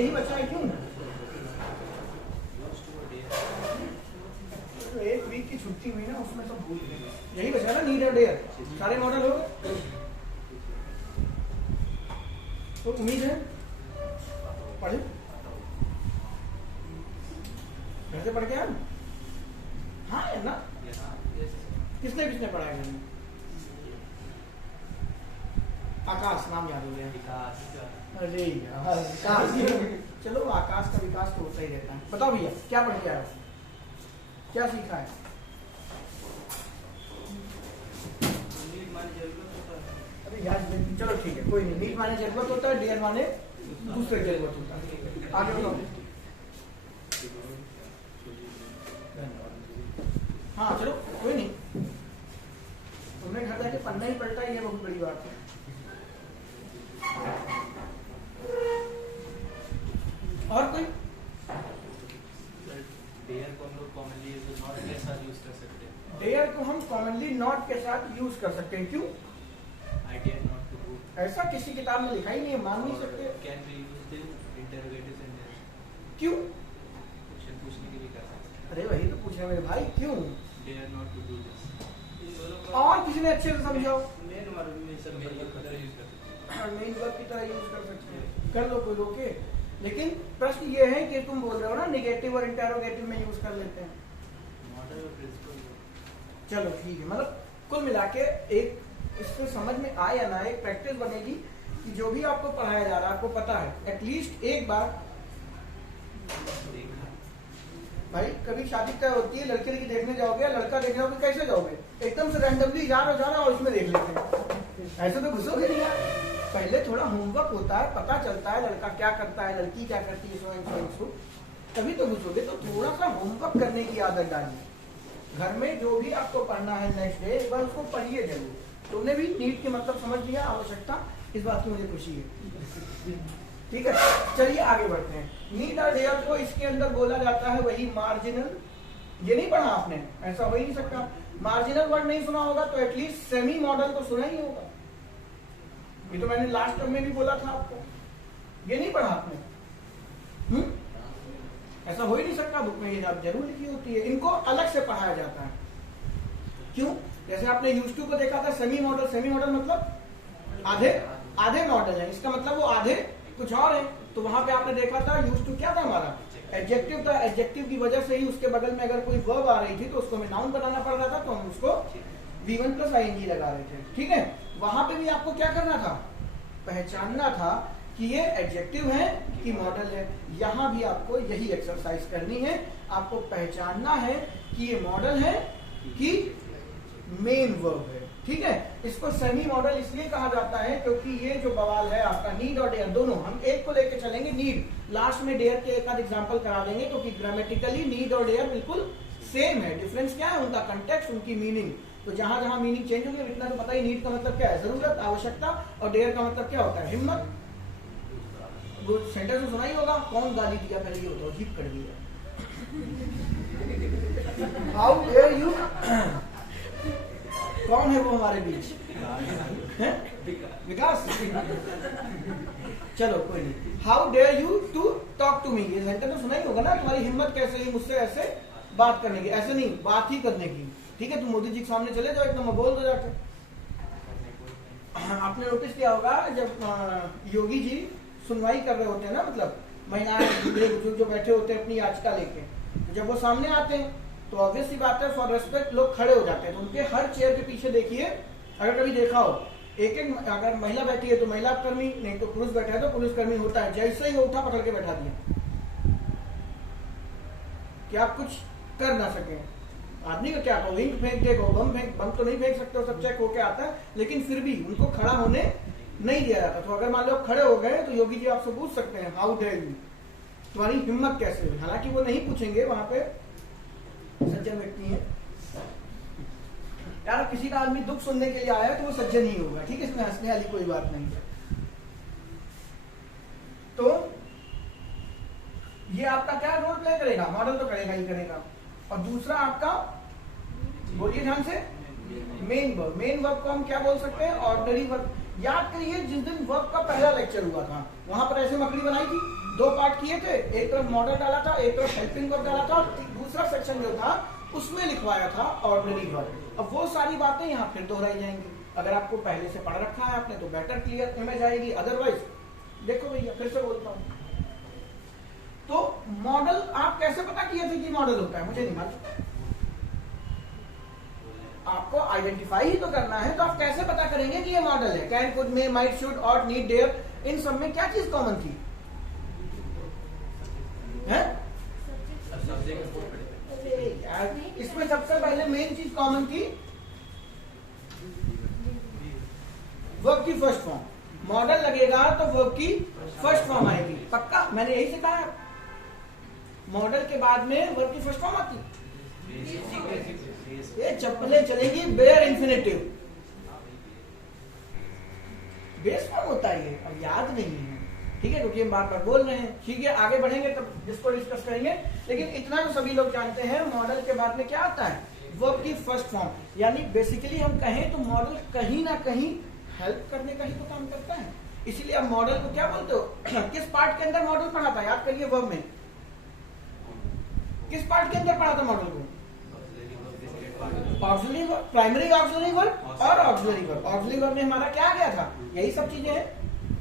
यही बचा है, क्यों? तो एक वीक की छुट्टी हुई ना, उसमें सब भूल गए, यही बचा ना, नीड और डेयर, सारे मॉडल हो गए। तो उम्मीद है पढ़े, घर से पढ़ के आए? हाँ है ना? किसने किसने पढ़ा है घर में? आकाश नाम याद हो गया। अरे यार विकास, चलो आकाश का विकास तो होता ही रहता है। बताओ भैया क्या पढ़ के आए हो, क्या सीखा है? अरे यार चलो ठीक है, कोई नहीं, नीड माने जरूरत होता है, डेयर माने दूसरे जरूरत होता है। आगे बताओ। हाँ चलो कोई नहीं, तुमने घर जाके पढ़ना ही पड़ता है, ये बहुत बड़ी बात है। और कोई? डेयर को हम लोग कॉमनली नॉट के साथ यूज कर सकते हैं। डेयर को हम कॉमनली नॉट के साथ यूज कर सकते हैं, क्यों? I dare not to go, ऐसा किसी किताब में लिखा ही नहीं है, मान नहीं सकते। Can be used in interrogative sentence, क्यों? क्वेश्चन पूछने के लिए कर सकते हैं। अरे वही तो पूछा मेरे भाई, क्यों? Dare not to do this. और किसी ने अच्छे से समझाओ। मेन वर्ब में सब मेन वर्ब की तरह यूज कर सकते हैं। मेन वर्ब की तरह यूज कर सकते हैं, कर लो कोई रोके। लेकिन प्रश्न ये है कि तुम बोल रहे हो ना निगेटिव और इंटरोगेटिव में यूज कर लेते हैं। मॉडल और प्रिंसिपल। चलो ठीक है, मतलब कुल मिला के एक इससे समझ में आए या ना, एक प्रैक्टिस बनेगी कि जो भी आपको पढ़ाया जा रहा है आपको पता है, एटलीस्ट एक बार। भाई कभी शादी तय होती है, लड़के लड़की देखने जाओगे, लड़का देखने जाओगे, कैसे जाओगे? एकदम से रैंडमली जा रहे और उसमें देख लेते हैं, ऐसे तो घुसोगे नहीं यार। पहले थोड़ा होमवर्क होता है, पता चलता है लड़का क्या करता है, लड़की क्या करती है, सो तभी तो घुसोगे। तो थोड़ा सा होमवर्क करने की आदत डालिए। घर में जो भी आपको पढ़ना है नेक्स्ट डे, एक बार उसको पढ़िए जरूर। तुमने भी नीट के मतलब समझ लिया, आवश्यकता, इस बात की मुझे खुशी है। ठीक है, चलिए आगे बढ़ते हैं। नीड और डेयर को इसके अंदर बोला जाता है वही मार्जिनल। ये नहीं पढ़ा आपने, ऐसा हो ही नहीं सकता। मार्जिनल वर्ड नहीं सुना होगा तो एटलीस्ट सेमी मॉडल तो सुना ही होगा। ये तो मैंने लास्ट टर्म में भी बोला था आपको, ये नहीं पढ़ा आपने? ऐसा हो ही नहीं सकता, बुक में ये जरूर लिखी होती है। इनको अलग से पढ़ाया जाता है, क्यों? जैसे आपने यूज टू को देखा था, सेमी मॉडल। सेमी मॉडल मतलब आधे आधे मॉडल है, इसका मतलब वो आधे कुछ और है। तो वहां पे आपने देखा था यूज टू क्या था हमारा, एडजेक्टिव था। एडजेक्टिव की वजह से ही उसके बगल में अगर कोई वर्ब आ रही थी तो उसको हमें नाउन बनाना पड़ रहा था, तो हम उसको V1 प्लस ING लगा रहे थे। ठीक है, वहां पे भी आपको क्या करना था, पहचानना था कि ये एडजेक्टिव है कि मॉडल है। यहाँ भी आपको यही एक्सरसाइज करनी है, आपको पहचानना है कि ये मॉडल है कि मेन वर्ब है। ठीक है, इसको सेमी मॉडल इसलिए कहा जाता है क्योंकि ये जो बवाल है आपका नीड और डेयर दोनों, हम एक को लेके चलेंगे, नीड लास्ट में डेयर के एक आध एग्जांपल करा देंगे, क्योंकि ग्रामेटिकली नीड और डेयर बिल्कुल सेम है। डिफरेंस क्या है, उनका कंटेक्स्ट, उनकी मीनिंग। तो जहां जहां मीनिंग चेंज होगी, इतना तो पता ही, नीड का मतलब क्या है, जरूरत, आवश्यकता, और डेयर का मतलब क्या होता है, हिम्मत। वो सेंटेंस में सुना ही होगा, कौन गाली दिया, पहले ये बताओ, जीप कट दिया, हाउ डेयर यू, कौन है वो हमारे बीच, विकास। चलो कोई नहीं, how dare you to talk to me, ये सेंटेंस तो सुना ही होगा ना, तुम्हारी हिम्मत कैसे है मुझसे ऐसे बात करने की, ऐसे नहीं, बात ही करने की। ठीक है, तुम मोदी जी के सामने चले जाओ, एक नंबर बोल दो जाके। आपने नोटिस किया होगा जब योगी जी सुनवाई कर रहे होते हैं ना, मतलब महिलाएं बुजुर्ग जो बैठे होते हैं अपनी याचिका लेके, तो जब वो सामने आते हैं तो ऑब्वियस सी बात है, फॉर रेस्पेक्ट लोग खड़े हो जाते हैं। तो उनके हर चेयर के पीछे देखिए, अगर कभी देखा हो, एक एक, अगर महिला बैठी है तो महिला कर्मी, नहीं तो पुरुष बैठा है तो पुरुष कर्मी होता है। जैसे ही वो उठा, पकड़ के बैठा दिया कि आप कुछ कर ना सके। आदमी का क्या कहो, इंक फेंक दे, बम फेंक, बम तो नहीं फेंक सकते हो, सब चेक होके आता है, लेकिन फिर भी उनको खड़ा होने नहीं दिया जाता। तो अगर मान लो खड़े हो गए तो योगी जी आपसे पूछ सकते हैं, हाउ डेयर यू, तुम्हारी हिम्मत कैसे हुई। हालांकि वो नहीं पूछेंगे, वहां पे सज्जन व्यक्ति है यार, किसी का आदमी दुख सुनने के लिए आया तो वो सज्जन ही होगा। ठीक है, इसमें हंसने वाली कोई बात नहीं है। तो ये आपका क्या रोल प्ले करेगा, मॉडल तो करेगा ही करेगा। और दूसरा आपका, बोलिए ध्यान से, मेन वर्ब। मेन वर्ब को हम क्या बोल सकते हैं, ऑर्डिनरी वर्ब। याद करिए जिस दिन वर्ब का पहला लेक्चर हुआ था, वहां पर ऐसे मकड़ी बनाई थी, दो पार्ट किए थे, एक तरफ मॉडल डाला था, एक तरफ हेल्पिंग वर्ब डाला था, और दूसरा सेक्शन जो था उसमें लिखवाया था ऑर्डिनरी वर्ब। अब वो सारी बातें यहाँ फिर दोहराई जाएंगी। अगर आपको पहले से पढ़ रखा है आपने तो बेटर क्लियर इमेज आएगी, अदरवाइज देखो भैया फिर से बोलता हूँ। तो मॉडल आप कैसे पता किए थे कि मॉडल होता है? मुझे नहीं मालूम। आपको आइडेंटिफाई ही तो करना है, तो आप कैसे पता करेंगे कि ये मॉडल है? Can, could, may, might, should, ought, need, dare, इन सब में क्या चीज कॉमन थी? है? यार इसमें सबसे पहले मेन चीज कॉमन थी वर्ब की फर्स्ट फॉर्म। मॉडल लगेगा तो वर्ब की फर्स्ट फॉर्म आएगी, पक्का? मैंने यही सिखाया। मॉडल के बाद में वर्ब की फर्स्ट फॉर्म आती, ये चप्पलें चलेगी बेयर इंफिनिटिव, बेस फॉर्म होता है ये, अब याद नहीं है, ठीक है, क्योंकि हम बार बार बोल रहे हैं। ठीक है, आगे बढ़ेंगे तब जिसको डिस्कस करेंगे, लेकिन इतना तो सभी लोग जानते हैं मॉडल के बाद में क्या आता है? वर्ब की फर्स्ट फॉर्म। यानी बेसिकली हम कहें तो मॉडल कहीं ना कहीं हेल्प करने का ही तो काम करता है। इसीलिए आप मॉडल को क्या बोलते हो? किस पार्ट के अंदर मॉडल पढ़ा था? याद करिए, वर्ब में किस पार्ट के अंदर पढ़ा था मॉडल को? Auxiliary verb, primary auxiliary verb और ऑक्सिलरी वर्ब। ऑक्सिलरी वर्ब में हमारा क्या गया था? यही सब चीजें हैं,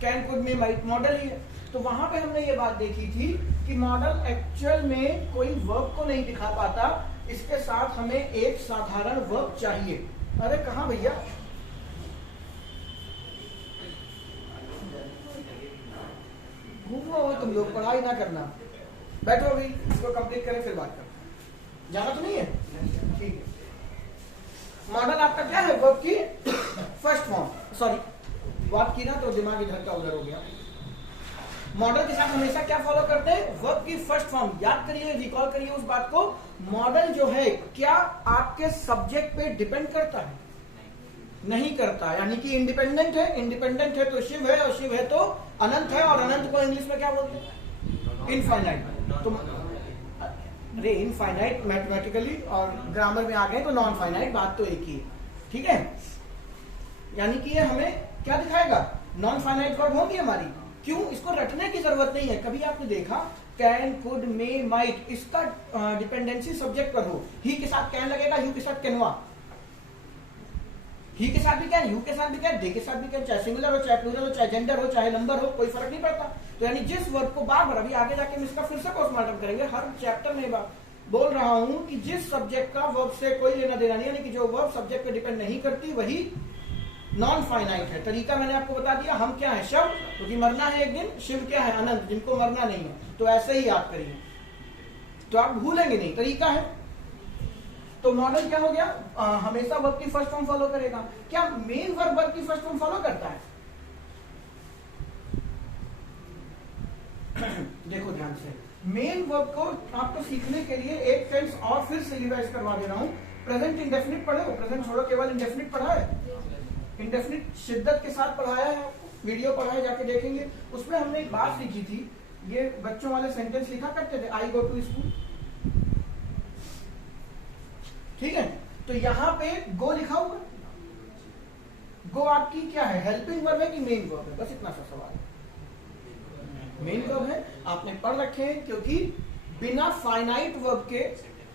can, could, may, might, model ही है। तो वहां पे हमने ये बात देखी थी कि मॉडल एक्चुअल में कोई वर्ब को नहीं दिखा पाता, इसके साथ हमें एक साधारण वर्ब चाहिए। अरे कहां भैया? घूमो तुम लोग, पढ़ाई ना करना, बैठो अभी इसको कंप्लीट करें फिर बात करें। जाना तो नहीं है? ठीक है। मॉडल आपका क्या है? वर्ब की फर्स्ट फॉर्म। सॉरी, बात की ना तो दिमाग इधर का उधर हो गया। मॉडल के साथ हमेशा क्या फॉलो करते हैं? वर्ब की फर्स्ट फॉर्म। याद करिए, रिकॉल करिए उस बात को। मॉडल जो है क्या आपके सब्जेक्ट पे डिपेंड करता है? नहीं करता, यानी कि इंडिपेंडेंट है। इंडिपेंडेंट है तो शिव है, और शिव है तो अनंत है, और अनंत को इंग्लिश में क्या बोलते हैं? इनफाइनाइट। तो अरे इनफाइनाइट मैथमेटिकली और ग्रामर में आ गए तो नॉन फाइनाइट, बात तो एक ही है, ठीक है। यानी कि ये हमें क्या दिखाएगा? नॉन फाइनाइट वर्ब होगी हमारी। क्यों? इसको रटने की जरूरत नहीं है। कभी आपने देखा कैन, कुड, मे, माइट, इसका डिपेंडेंसी सब्जेक्ट पर हो, ही के साथ कैन लगेगा, यू के साथ कैनवा, ही के साथ भी कैन, यू के साथ भी कैन, दे के साथ भी कैन, चाहे सिंगुलर हो, चाहे प्लूरल हो, चाहे जेंडर हो, चाहे नंबर हो, कोई फर्क नहीं पड़ता। तो यानी जिस वर्ब को बार बार, अभी आगे जाके हम इसका फिर से पोस्टमार्टम करेंगे, हर चैप्टर में बोल रहा हूं कि जिस सब्जेक्ट का वर्ब से कोई लेना देना नहीं, यानी कि जो वर्ब सब्जेक्ट पे डिपेंड नहीं करती वही नॉन फाइनाइट है। तरीका मैंने आपको बता दिया। हम क्या है? शव, क्योंकि मरना है एक दिन। शिव क्या है? अनंत, जिनको मरना नहीं है। तो ऐसे ही याद करिए, तो आप भूलेंगे नहीं, तरीका है। तो मॉडल क्या हो गया? हमेशा वर्ब की फर्स्ट फॉर्म फॉलो करेगा। क्या मेन वर्ब की फर्स्ट फॉर्म फॉलो करता है? देखो ध्यान से, मेन वर्ब को आपको सीखने के लिए एक सेंस और फिर से रिवाइज करवा दे रहा हूं। प्रेजेंट इंडेफिनिट पढ़े हो? प्रेजेंट छोड़ो, केवल इंडेफिनिट पढ़ा है। इंडेफिनिट शिद्दत के साथ पढ़ाया है, वीडियो पढ़ाया, जाके देखेंगे। उसमें हमने एक बात सीखी थी, ये बच्चों वाले सेंटेंस लिखा करते थे, आई गो टू स्कूल, ठीक है। तो यहाँ पे गो लिखा हुआ, गो आपकी क्या है? हेल्पिंग वर्ब है कि मेन वर्ब है? बस इतना सा सवाल है। मेन वर्ब है, आपने पढ़ रखे हैं, क्योंकि बिना फाइनाइट वर्ब के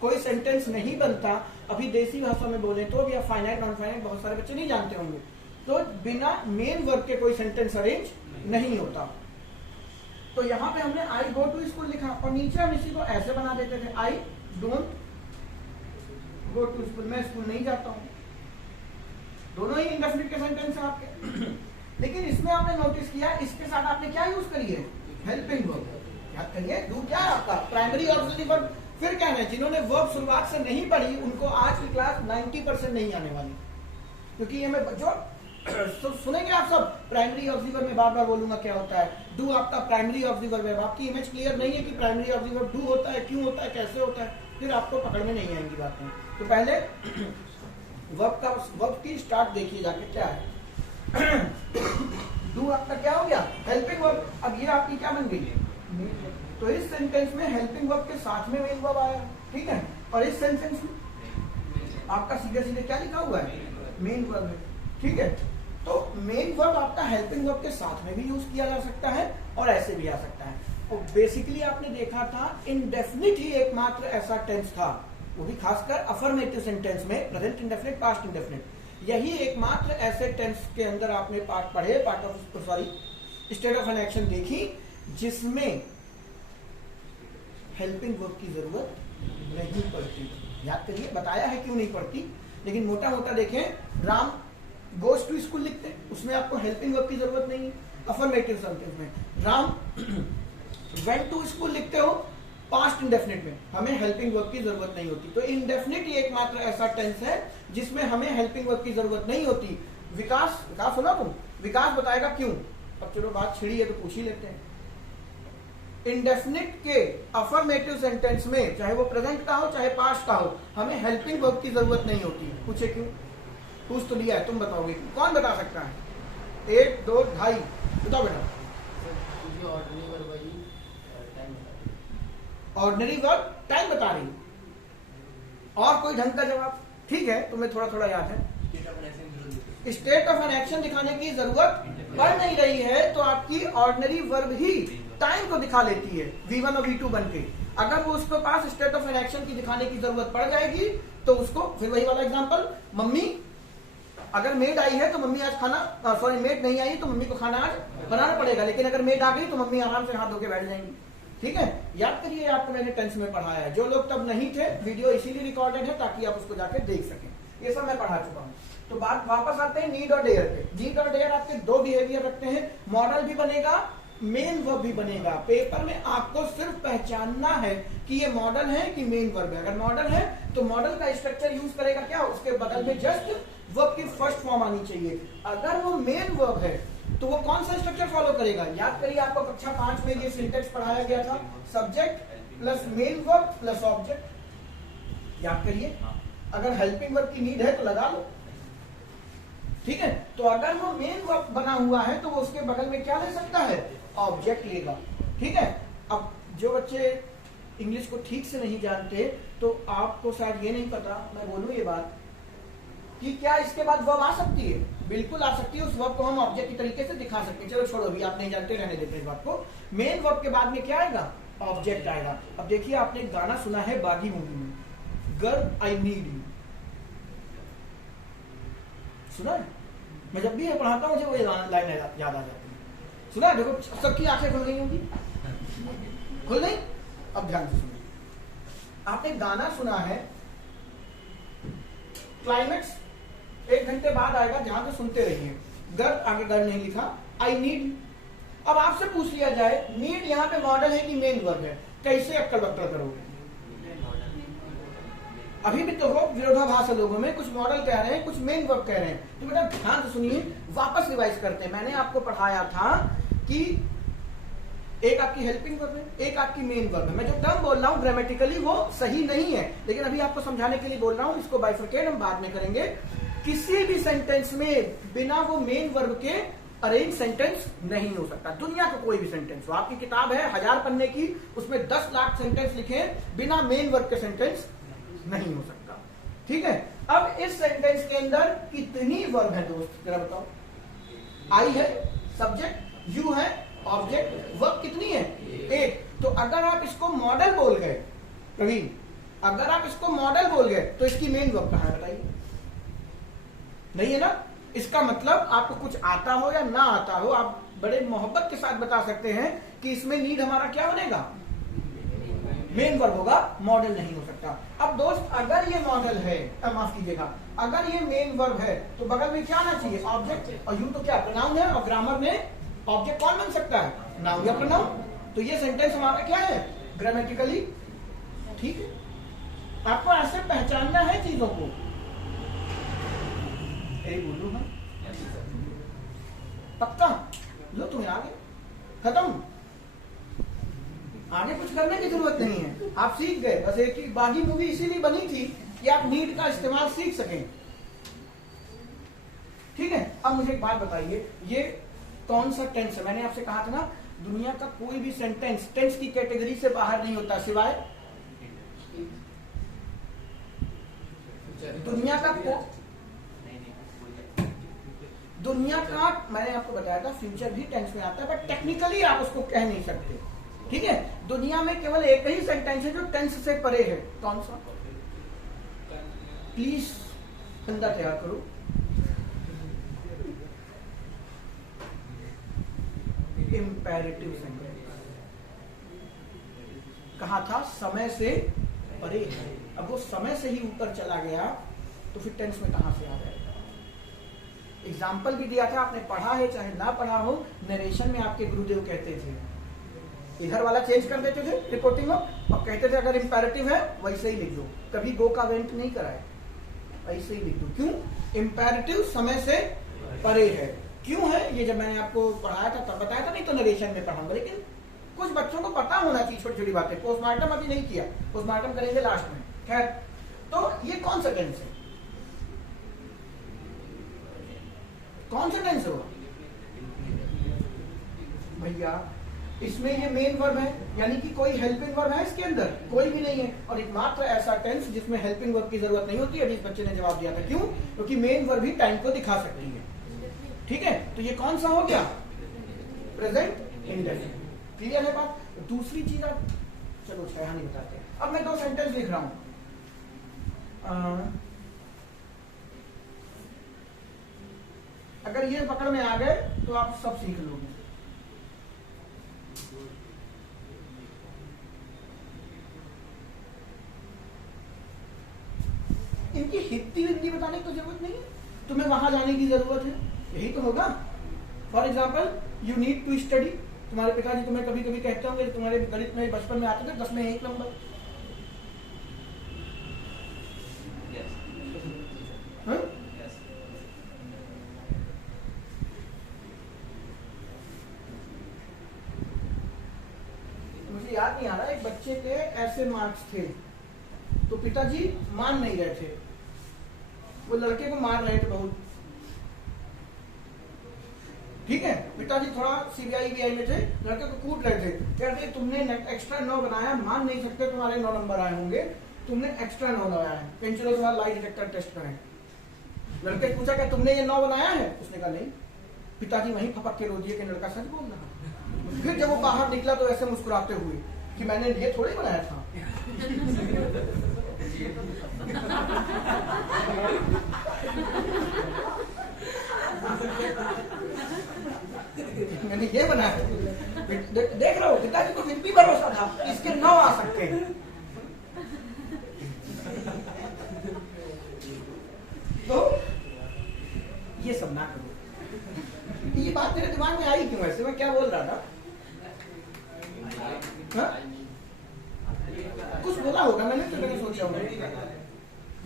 कोई सेंटेंस नहीं बनता। अभी देसी भाषा में बोले तो भी आप फाइनाइट नॉन फाइनाइट बहुत सारे बच्चे नहीं जानते होंगे। तो बिना मेन वर्ब के कोई सेंटेंस अरेंज नहीं होता। तो यहाँ पे हमने आई गो टू स्कूल लिखा, और नीचे हम इसी को ऐसे बना देते थे, I don't go to school, मैं स्कूल नहीं जाता हूँ। दोनों ही इंडेफिनिट के सेंटेंस हैं आपके। लेकिन इसमें आपने नोटिस किया, इसके साथ आपने क्या यूज करी है? Helping verb. याद करिए, डू क्या है आपका? Primary auxiliary verb. फिर क्या है? जिन्होंने वर्ब शुरुआत से नहीं पढ़ी उनको आज की क्लास 90% नहीं आने वाली, क्योंकि ये मैं जो सुनेंगे आप सब प्राइमरी ऑक्सिलरी वर्ब में बार बार बोलूंगा क्या होता है। डू आपका प्राइमरी ऑक्सिलरी वर्ब है। आपकी इमेज क्लियर नहीं है कि प्राइमरी ऑक्सिलरी वर्ब डू होता है, क्यों होता है, कैसे होता है, फिर आपको पकड़ में नहीं आएंगी बातें। तो पहले वर्ब की स्टार्ट देखिए जाके क्या है। डू आपका क्या हो गया? Helping verb. अब ये आपकी क्या बन गई? तो इस सेंटेंस में हेल्पिंग वर्ब के साथ में मेन वर्ब आया, ठीक है। और इस सेंटेंस में आपका सीधे सीधे क्या लिखा हुआ है? मेन वर्ब है, ठीक है। तो मेन वर्ब आपका हेल्पिंग वर्ब के साथ में भी यूज किया जा सकता है और ऐसे भी आ सकता है। बेसिकली आपने देखा था इंडेफिनिट ही एकमात्र ऐसा टेंस था, वो भी खासकर अफर्मेटिव सेंटेंस में, प्रेजेंट इंडेफिनिट, पास्ट इंडेफिनिट, यही एकमात्र ऐसे टेंस के अंदर आपने पार्ट पढ़े, part of sorry state of an action देखी जिसमें हेल्पिंग वर्ब की जरूरत नहीं पड़ती। याद करिए, बताया है क्यों नहीं पड़ती, लेकिन मोटा मोटा देखें, राम गोज टू स्कूल लिखते हैं, उसमें आपको हेल्पिंग वर्ब की जरूरत नहीं है। अफर्मेटिव सेंटेंस में राम वेंट टू स्कूल लिखते हो, पास्ट इंडेफिनिट में हमें हेल्पिंग वर्ब की जरूरत नहीं होती। तो इंडेफिनिट ही एकमात्र ऐसा टेंस है जिसमें हमें हेल्पिंग वर्ब की जरूरत नहीं होती। विकास सुना तुम, विकास बताएगा क्यों। अब चलो बात छिड़ी है तो पूछ ही लेते हैं। इंडेफिनिट के अफर्मेटिव सेंटेंस में, चाहे वो प्रेजेंट का हो चाहे पास्ट का हो, हमें हेल्पिंग वर्ब की जरूरत नहीं होती। पूछे क्यों? पूछ तो लिया है, तुम बताओगे, कौन बता सकता है? 1 2 2.5 बताओ बेटा। ऑर्डिनरी वर्ब टाइम बता रही, और कोई ढंग का जवाब? ठीक है, तुम्हें थोड़ा थोड़ा याद है। स्टेट ऑफ एन एक्शन दिखाने की जरूरत पड़ नहीं रही है, तो आपकी ऑर्डिनरी वर्ब ही टाइम को दिखा लेती है, V1 और V2 बन के। अगर वो उसके पास स्टेट ऑफ एन एक्शन की दिखाने की जरूरत पड़ जाएगी तो उसको, फिर वही वाला एग्जांपल, मम्मी, अगर मेड आई है तो मम्मी आज खाना, सॉरी मेड नहीं आई तो मम्मी को खाना आज बनाना पड़ेगा, लेकिन अगर मेड आ गई तो मम्मी आराम से हाथ धो के बैठ जाएंगी। ठीक है, याद करिए, आपको मैंने टेंस में पढ़ाया है। जो लोग तब नहीं थे, वीडियो इसीलिए रिकॉर्डेड है ताकि आप उसको जाके देख सकें। ये सब मैं पढ़ा चुका हूँ। तो बात वापस आते हैं नीड और डेयर पे। नीड और डेयर आपके दो बिहेवियर रखते हैं, मॉडल भी बनेगा, मेन वर्ब भी बनेगा। पेपर में आपको सिर्फ पहचानना है कि ये मॉडल है कि मेन वर्ब है। अगर मॉडल है तो मॉडल का स्ट्रक्चर यूज करेगा क्या, उसके बगल में जस्ट वर्ब की फर्स्ट फॉर्म आनी चाहिए। अगर वो मेन वर्ब है तो वो कौन सा स्ट्रक्चर फॉलो करेगा? याद करिए, आपको कक्षा 5 में ये सिंटेक्स पढ़ाया गया था, subject plus main verb plus object. याद करिए, अगर हेल्पिंग वर्ब की नीड है तो लगा लो। ठीक है, तो अगर वो मेन वर्ब बना हुआ है तो वो उसके बगल में क्या ले सकता है? ऑब्जेक्ट लेगा। ठीक है, अब जो बच्चे इंग्लिश को ठीक से नहीं जानते, तो आपको शायद ये नहीं पता, मैं बोलूं ये बात, कि क्या इसके बाद वर्ब आ सकती है? बिल्कुल आ सकती है। उस वर्ब को हम ऑब्जेक्ट की तरीके से दिखा सकते हैं। चलो छोड़ो, अभी आप नहीं जानते, रहने देते इस बात को। मेन वर्ब के बाद में क्या आएगा? ऑब्जेक्ट आएगा। अब देखिए, आपने गाना सुना है बागी मूवी में, गर्ल आई नीड यू, सुना है? मैं जब भी ये पढ़ाता हूँ मुझे वो लाइन याद आ जाती है। सुना है? देखो सबकी आंखें खुल गई होंगी, खुल गई? अब ध्यान से सुनिए। आपने गाना सुना है, क्लाइमेक्स 1 घंटे बाद आएगा, ध्यान से सुनते रहिए। गर्ल, आगे गर्ल नहीं लिखा, आई नीड। अब आपसे पूछ लिया जाए, नीड यहाँ पे मॉडल है कि मेन वर्ब है, कैसे अक्कड़ बक्कड़ करोगे? अभी भी तो हो विरोधाभास है लोगों में, कुछ मॉडल कह रहे हैं, कुछ मेन वर्ब कह रहे हैं। तो बेटा ध्यान से सुनिए, वापस रिवाइज करते हैं। मैंने आपको पढ़ाया था कि एक आपकी हेल्पिंग वर्ब है, एक आपकी मेन वर्ब है। मैं जो टर्म बोल रहा हूँ ग्रामेटिकली वो सही नहीं है, लेकिन अभी आपको समझाने के लिए बोल रहा हूँ। इसको बाइफरकेट हम बाद में करेंगे। किसी भी सेंटेंस में बिना वो मेन वर्ब के अरेंज सेंटेंस नहीं हो सकता। दुनिया का कोई भी सेंटेंस हो, आपकी किताब है 1000 पन्ने की, उसमें 10 लाख सेंटेंस लिखे, बिना मेन वर्ब के सेंटेंस नहीं हो सकता। ठीक है, अब इस सेंटेंस के अंदर कितनी वर्ब है दोस्त, जरा बताओ। आई है सब्जेक्ट, यू है ऑब्जेक्ट, वर्ब कितनी है? 1। तो अगर आप इसको मॉडल बोल गए प्रवीण, अगर आप इसको मॉडल बोल गए तो इसकी मेन वर्ब कहां है बताइए? नहीं है ना? इसका मतलब आपको कुछ आता हो या ना आता हो, आप बड़े मोहब्बत के साथ बता सकते हैं कि इसमें नीड हमारा क्या बनेगा? मेन वर्ब होगा, मॉडल नहीं हो सकता। अब दोस्त अगर ये मॉडल है, माफ कीजिएगा, अगर ये मेन वर्ब है तो बगल में क्या आना चाहिए? ऑब्जेक्ट। और यू तो क्या प्रोनाउन है, और ग्रामर में ऑब्जेक्ट कौन बन सकता है? नाउन या प्रोनाउन। तो ये सेंटेंस हमारा क्या है? ग्रामेटिकली ठीक है। आपको ऐसे पहचानना है चीजों को। बोलू ना पक्का? लो तुम्हें आगे खत्म, आगे कुछ करने की जरूरत नहीं है, आप सीख गए। बस एक ही बागी मूवी इसीलिए बनी थी कि आप नीड का इस्तेमाल सीख सकें। ठीक है, अब मुझे एक बात बताइए, ये कौन सा टेंस है? मैंने आपसे कहा था ना, दुनिया का कोई भी सेंटेंस टेंस की कैटेगरी से बाहर नहीं होता, सिवाय दुनिया का मैंने आपको बताया था फ्यूचर भी टेंस में आता है, बट टेक्निकली आप उसको कह नहीं सकते। ठीक है, दुनिया में केवल एक ही सेंटेंस है जो टेंस से परे है, कौन सा? प्लीज बंदा तैयार करो। Imperative sentence. कहा था समय से परे है, अब वो समय से ही ऊपर चला गया तो फिर टेंस में कहां से आ जाएगा? एग्जाम्पल भी दिया था, आपने पढ़ा है चाहे ना पढ़ा हो, नरेशन में आपके गुरुदेव कहते थे, इधर वाला चेंज कर देते थे रिपोर्टिंग में, और कहते थे अगर इंपेरेटिव है वैसे ही लिख दो, कभी गो का वेंट नहीं कराए, ऐसे ही लिख दो। क्यों? इंपेरेटिव समय से परे है। क्यों है ये जब मैंने आपको पढ़ाया था तब बताया था, नहीं तो नरेशन में पढ़ाऊंगा, लेकिन कुछ बच्चों को पता होना चाहिए छोटी छोटी बातें। पोस्टमार्टम अभी नहीं किया, पोस्टमार्टम करेंगे लास्ट में। खैर, तो ये कौन सा टेंस है? कौन सा टेंस होगा भैया? इसमें ये मेन वर्ब है, यानी कि कोई हेल्पिंग वर्ब है इसके अंदर? कोई भी नहीं है। और एकमात्र ऐसा टेंस जिसमें हेल्पिंग वर्ब की जरूरत नहीं होती है, अभी इस बच्चे ने जवाब दिया था। क्यों? क्योंकि मेन वर्ब ही टाइम को दिखा सकती है। ठीक है, तो ये कौन सा हो गया? Present indefinite. क्लियर है बात? दूसरी चीज आप चलो छह नहीं बताते। अब मैं 2 सेंटेंस लिख रहा हूं। अगर ये पकड़ में आ गए तो आप सब सीख लोगे। इनकी हिंदी हिंदी बताने की तो जरूरत नहीं है, तुम्हें वहां जाने की जरूरत है, यही तो होगा। For example, you need to study. तुम्हारे पिताजी तुम्हें कभी कभी कहते होंगे, तुम्हारे गणित में बचपन में आते थे 10 में 1 नंबर। मुझे याद नहीं आ रहा, एक बच्चे के ऐसे मार्क्स थे तो पिताजी मान नहीं रहे थे, वो लड़के को मार रहे थे बहुत। ठीक है, पिताजी थोड़ा सीबीआई में थे, लड़के को कूट रहे थे, कहते तुमने एक्स्ट्रा 9 बनाया, मान नहीं सकते तुम्हारे 9 नंबर आए होंगे, तुमने एक्स्ट्रा 9 लगाया है, पेंसिलों के बाद लाई डिटेक्टर टेस्ट करें। लड़के से पूछा क्या तुमने ये 9 बनाया है? उसने कहा नहीं। पिताजी वहीं फपक के रो दिए कि लड़का सच बोल रहा। फिर जब वो बाहर निकला तो ऐसे मुस्कुराते हुए कि मैंने ये थोड़ी बनाया था। मैंने ये बनाया। देख रहे हो, पिताजी को फिर भी भरोसा था इसके 9 आ सकते हैं। तो ये सब ना करो। ये बात मेरे दिमाग में आई क्यों? ऐसे मैं क्या बोल रहा था? हा? कुछ बोला होगा मैंने, तो मैंने सोचा होगा।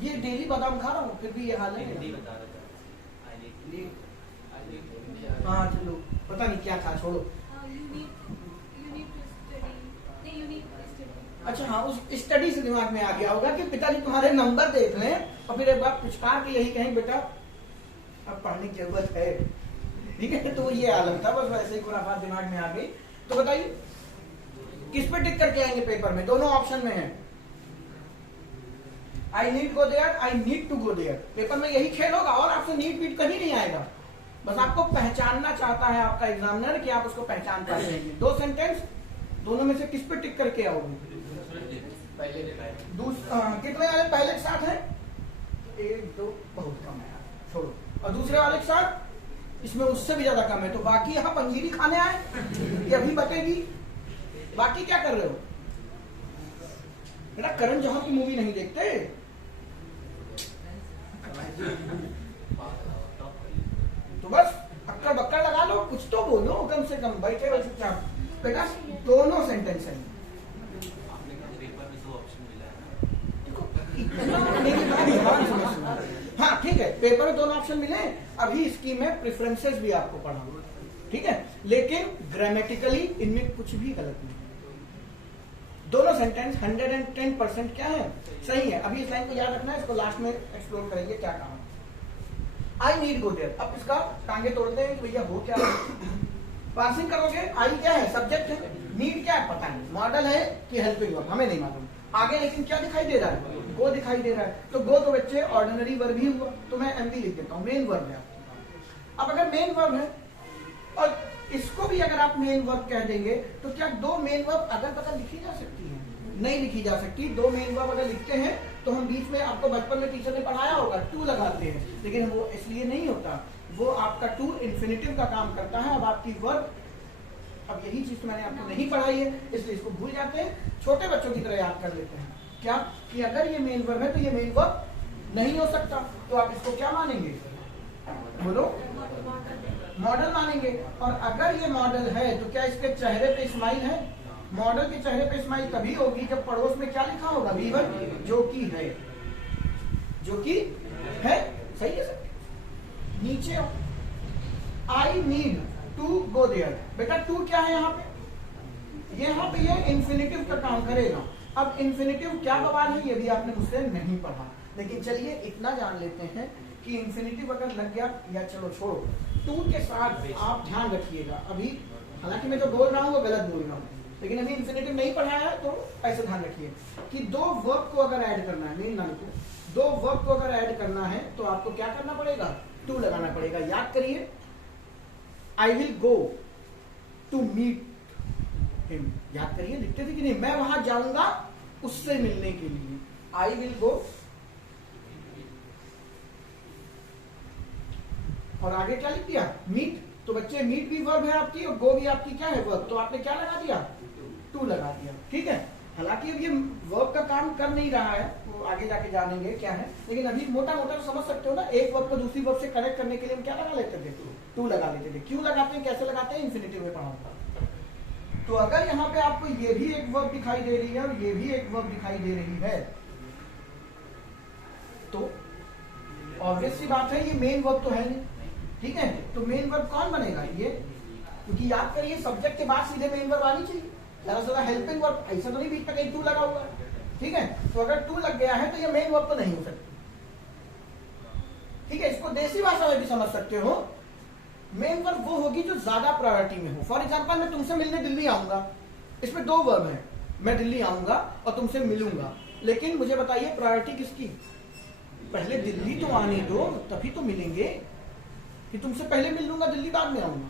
ये डेली बादाम खा रहा हूँ फिर भी ये हाल है। हाँ चलो, पता नहीं क्या था, छोड़ो। अच्छा हाँ, उस स्टडी से दिमाग में आ गया होगा कि पिताजी तुम्हारे नंबर देख लें और फिर एक बार पुचकार के यही कहें बेटा अब पढ़ने की जरूरत है। ठीक है, तो ये आलम था, बस वैसे ही खुराफात दिमाग में आ गई। तो बताइए किस पे टिक करके आएंगे पेपर में? दोनों ऑप्शन में है, I need go there, I need to go there. Paper में यही खेल होगा और आपसे नीड बीट कहीं नहीं आएगा। बस आपको पहचानना चाहता है आपका एग्जामिनर कि आप उसको पहचान पाते हैं। 2 सेंटेंस, दोनों में से किस पे टिक करके आओगे? कितने वाले पहले के साथ है? 1 2 बहुत कम है, छोड़ो। और दूसरे वाले के साथ इसमें उससे भी ज्यादा कम है, तो बाकी यहाँ पंजीरी खाने आए, ये अभी बटेगी। बाकी क्या कर रहे हो? बेटा करण जौहर की मूवी नहीं देखते? तो बस अक्कड़ बक्कड़ लगा लो, कुछ तो बोलो कम से कम, बैठे हो चुपचाप। बेटा दोनों सेंटेंस है। हाँ ठीक है, पेपर में 2 ऑप्शन मिले। अभी इसकी मैं प्रेफरेंसेस भी आपको पढ़ाऊंगा, ठीक है, लेकिन ग्रामेटिकली इनमें कुछ भी गलत नहीं। दोनों सेंटेंस 110% क्या है? सही है। अभी इस लाइन को याद रखना है, इसको लास्ट में एक्सप्लोर करेंगे क्या कहा। I need go there. अब इसका टांगे तोड़ते हैं कि भैया वो क्या है। पार्सिंग करोगे, आई क्या है? सब्जेक्ट है। नीड क्या है? पता नहीं, मॉडल है कि हेल्पिंग वर्ब, हमें नहीं मालूम। आगे लेकिन क्या दिखाई दे रहा है? गो दिखाई दे रहा है। तो गो तो बच्चे ऑर्डिनरी वर्ब ही हुआ, तो मैं एमवी लिख देता हूँ, मेन वर्ब है। अब अगर मेन वर्ब है और इसको भी अगर आप मेन वर्ब कह देंगे तो क्या दो मेन वर्ब अगल बगल लिखी जा सकती है? नहीं लिखी जा सकती। दो मेन वर्ब अगर लिखते हैं तो हम बीच में, आपको बचपन में टीचर ने पढ़ाया होगा, टू लगाते हैं, लेकिन वो इसलिए नहीं होता। वो आपका टू इन्फिनिटिव का काम करता है। अब आपकी वर्ब, अब यही चीज मैंने आपको नहीं पढ़ाई है इसलिए इसको भूल जाते हैं, छोटे बच्चों की तरह याद कर लेते हैं। क्या कि अगर ये मेन वर्ब है तो ये मेन वर्ब नहीं हो सकता, तो आप इसको क्या मानेंगे? बोलो, मॉडल मानेंगे। और अगर ये मॉडल है तो क्या इसके चेहरे पे स्माइल है? मॉडल के चेहरे पे स्माइल तभी होगी जब पड़ोस में क्या लिखा होगा? V1, जो कि है, जो कि है। सही है सर? नीचे I need to go there. बेटा टू क्या है यहाँ पे? यहाँ पे ये इन्फिनिटिव का काम करेगा। अब इन्फिनिटिव क्या बवाल है ये भी आपने मुझसे नहीं पढ़ा, लेकिन चलिए इतना जान लेते हैं कि इन्फिनिटिव अगर लग गया, या चलो छोड़ो, टू के साथ आप ध्यान रखिएगा। अभी हालांकि मैं जो बोल रहा हूँ वो गलत बोल रहा हूँ, लेकिन अभी इन्फिनिटिव नहीं पढ़ाया है तो ऐसे ध्यान रखिए कि दो वर्ब को अगर ऐड करना है, मेन नाम को, दो वर्ब को अगर ऐड करना है तो आपको क्या करना पड़ेगा? टू लगाना पड़ेगा। याद करिए, I will go to meet him. याद करिए, लिखते थे कि नहीं? मैं वहां जाऊंगा उससे मिलने के लिए। आई विल गो, और आगे क्या लिख दिया? मीट। तो बच्चे मीट भी वर्ब है आपकी और गो भी आपकी क्या है? वर्ब। तो आपने क्या लगा दिया? टू लगा दिया। ठीक है। हालांकि अब ये वर्ब का काम कर नहीं रहा है, वो आगे जाके जानेंगे क्या है, लेकिन अभी मोटा मोटा तो समझ सकते हो ना। एक वर्ब को दूसरी वर्ब से कनेक्ट करने के लिए हम क्या लगा लेते थे? टू लगा लेते थे। क्यों लगाते हैं, कैसे लगाते हैं, इन्फिनिटिव में पढ़ाऊंगा। तो अगर यहाँ पे आपको ये भी एक वर्ब दिखाई दे रही है और ये भी एक वर्ब दिखाई दे रही है, तो ऑब्वियस सी बात है ये मेन वर्ब तो है नहीं। ठीक है, तो मेन वर्ब कौन बनेगा? ये। क्योंकि याद करिए, सब्जेक्ट के बाद सीधे मेन वर्ब आनी चाहिए। ज्यादा से ज्यादा हेल्पिंग वर्ब, ऐसा तो नहीं बीच में कहीं टू लगा हुआ है। ठीक है, तो अगर टू लग गया है तो ये मेन वर्ब तो नहीं हो सकती। ठीक है, इसको देसी भाषा में भी समझ सकते हो। मेन वर्ब वो होगी जो ज्यादा प्रायोरिटी में हो। फॉर एग्जांपल, मैं तुमसे मिलने दिल्ली आऊंगा, इसमें दो वर्ब है, मैं दिल्ली आऊंगा और तुमसे मिलूंगा, लेकिन मुझे बताइए प्रायोरिटी किसकी? पहले दिल्ली तो आने दो, तभी तो मिलेंगे। कि तुमसे पहले मिल लूंगा, दिल्ली बाद में आऊंगा,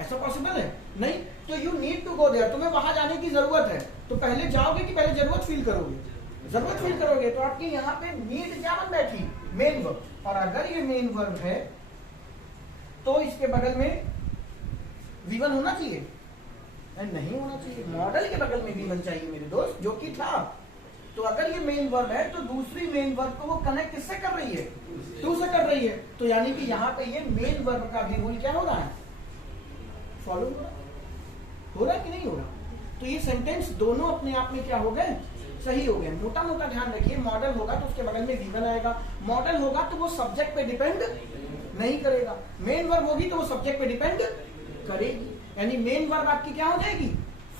ऐसा पॉसिबल है? नहीं। तो you need to go there, तुम्हें वहां जाने की जरूरत है। तो पहले जाओगे कि पहले जरूरत फील करोगे? जरूरत फील करोगे। तो आपकी यहाँ पे नीड क्या बन बैठी? Main verb. और अगर ये मेन वर्ब है तो इसके बगल में V1 होना चाहिए? नहीं होना चाहिए। मॉडल के बगल में V1 चाहिए मेरे दोस्त, जो कि था। तो अगर ये मेन वर्ब है तो दूसरी मेन वर्ब को वो कनेक्ट किससे कर रही है? टू से कर रही है। तो यानी कि यहाँ पे ये मेन वर्ब का भी रूल क्या हो रहा है? फॉलो हो रहा है कि नहीं हो रहा? तो ये सेंटेंस दोनों अपने आप में क्या हो गए? सही हो गए। मोटा मोटा ध्यान रखिए, मॉडल होगा तो उसके बगल में V1 आएगा। मॉडल होगा तो वो सब्जेक्ट पे डिपेंड नहीं करेगा। मेन वर्ब होगी तो वो सब्जेक्ट पे डिपेंड करेगी। यानी मेन वर्ब आपकी क्या हो जाएगी?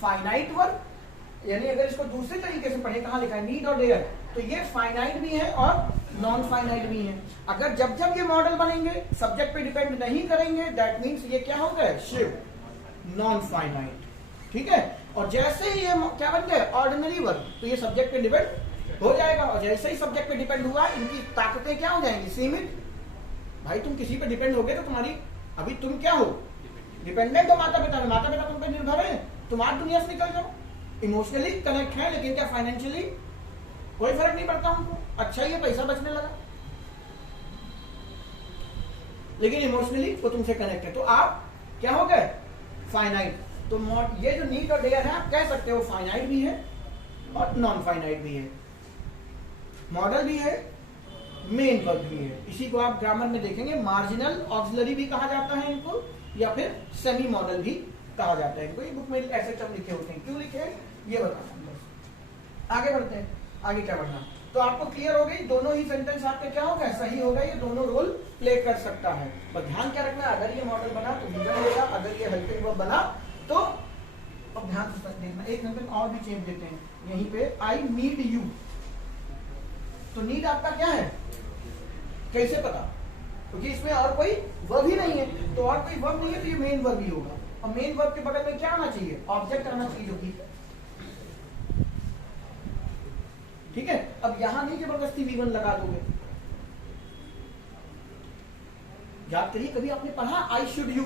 Finite verb. यानी अगर इसको दूसरे तरीके से पढ़े, कहाँ लिखा है? नीड और डेयर, तो ये फाइनाइट भी है और नॉन फाइनाइट भी है। अगर जब जब ये मॉडल बनेंगे सब्जेक्ट पे डिपेंड नहीं करेंगे, दैट मीन्स ये क्या हो गए? Shiv, non finite. ठीक है। और जैसे ही ये क्या बन गए? ऑर्डिनरी वर्ब, तो ये सब्जेक्ट पे डिपेंड हो जाएगा। और जैसे ही सब्जेक्ट पे डिपेंड हुआ, इनकी ताकतें क्या हो जाएंगी? सीमित। भाई तुम किसी पे डिपेंड हो गए तो तुम्हारी, अभी तुम क्या हो? डिपेंडेंट हो माता पिता में, माता पिता तुम पे निर्भर है, तुम आज दुनिया से निकल जाओ। इमोशनली कनेक्ट है, लेकिन क्या फाइनेंशियली कोई फर्क नहीं पड़ता हमको। अच्छा ये पैसा बचने लगा, लेकिन इमोशनली वो तुमसे कनेक्ट है, तो आप क्या हो गए? फाइनाइट। तो ये जो नीड और डेयर है, आप कह सकते हो फाइनाइट भी है और नॉन फाइनाइट भी है, मॉडल भी है, मेन वर्ब भी है। इसी को आप ग्रामर में देखेंगे मार्जिनल ऑक्सिलरी भी कहा जाता है इनको, या फिर सेमी मॉडल भी कहा जाता है इनको। ये बुक में ऐसे टर्म लिखे होते हैं, क्यों लिखे हैं ये बताना। आगे बढ़ते हैं, आगे क्या बढ़ना। तो आपको क्लियर हो गई, दोनों ही सेंटेंस आपके क्या हो गए? सही हो गए। ये दोनों रोल प्ले कर सकता है। पर ध्यान क्या रखना, अगर ये मॉडल बना तो V1 लेगा, अगर ये हेल्पिंग वर्ब बना तो, अब ध्यान से देखना, एक सेंटेंस और भी चेंज देते हैं यहीं पे, आई नीड यू। तो नीड आपका क्या है? कैसे पता? क्योंकि इसमें और कोई वर्ब ही नहीं है, तो और कोई वर्ब नहीं है तो ये मेन वर्ब ही होगा। और मेन वर्ब के बगल में क्या आना चाहिए? ऑब्जेक्ट आना चाहिए, जो कि ठीक है। अब यहां नहीं जबरदस्ती V1 लगा दोगे। याद करिए, कभी आपने पढ़ा आई शुड यू?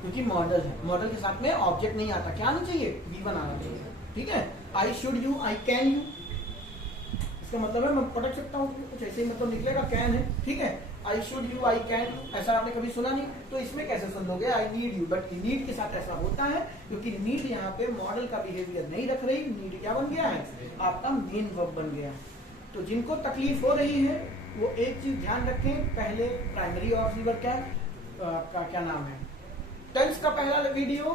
क्योंकि मॉडल है, मॉडल के साथ में ऑब्जेक्ट नहीं आता, क्या आना चाहिए, V1 आना चाहिए। ठीक है, I should you, I can you, इसका मतलब है मैं पटक सकता हूँ, कुछ ऐसे ही मतलब निकलेगा, कैन है। ठीक है, I should you, I can you, ऐसा आपने कभी सुना नहीं, तो इसमें कैसे सुन लोगे, I need you. But need के साथ ऐसा होता है क्योंकि नीड यहाँ पे मॉडल का बिहेवियर नहीं रख रही, नीड क्या बन गया है, आपका मेन वर्ब बन गया। तो जिनको तकलीफ हो रही है वो एक चीज ध्यान रखें, पहले प्राइमरी ऑब्जर्वर क्या आपका क्या नाम है, टेंस का पहला वीडियो,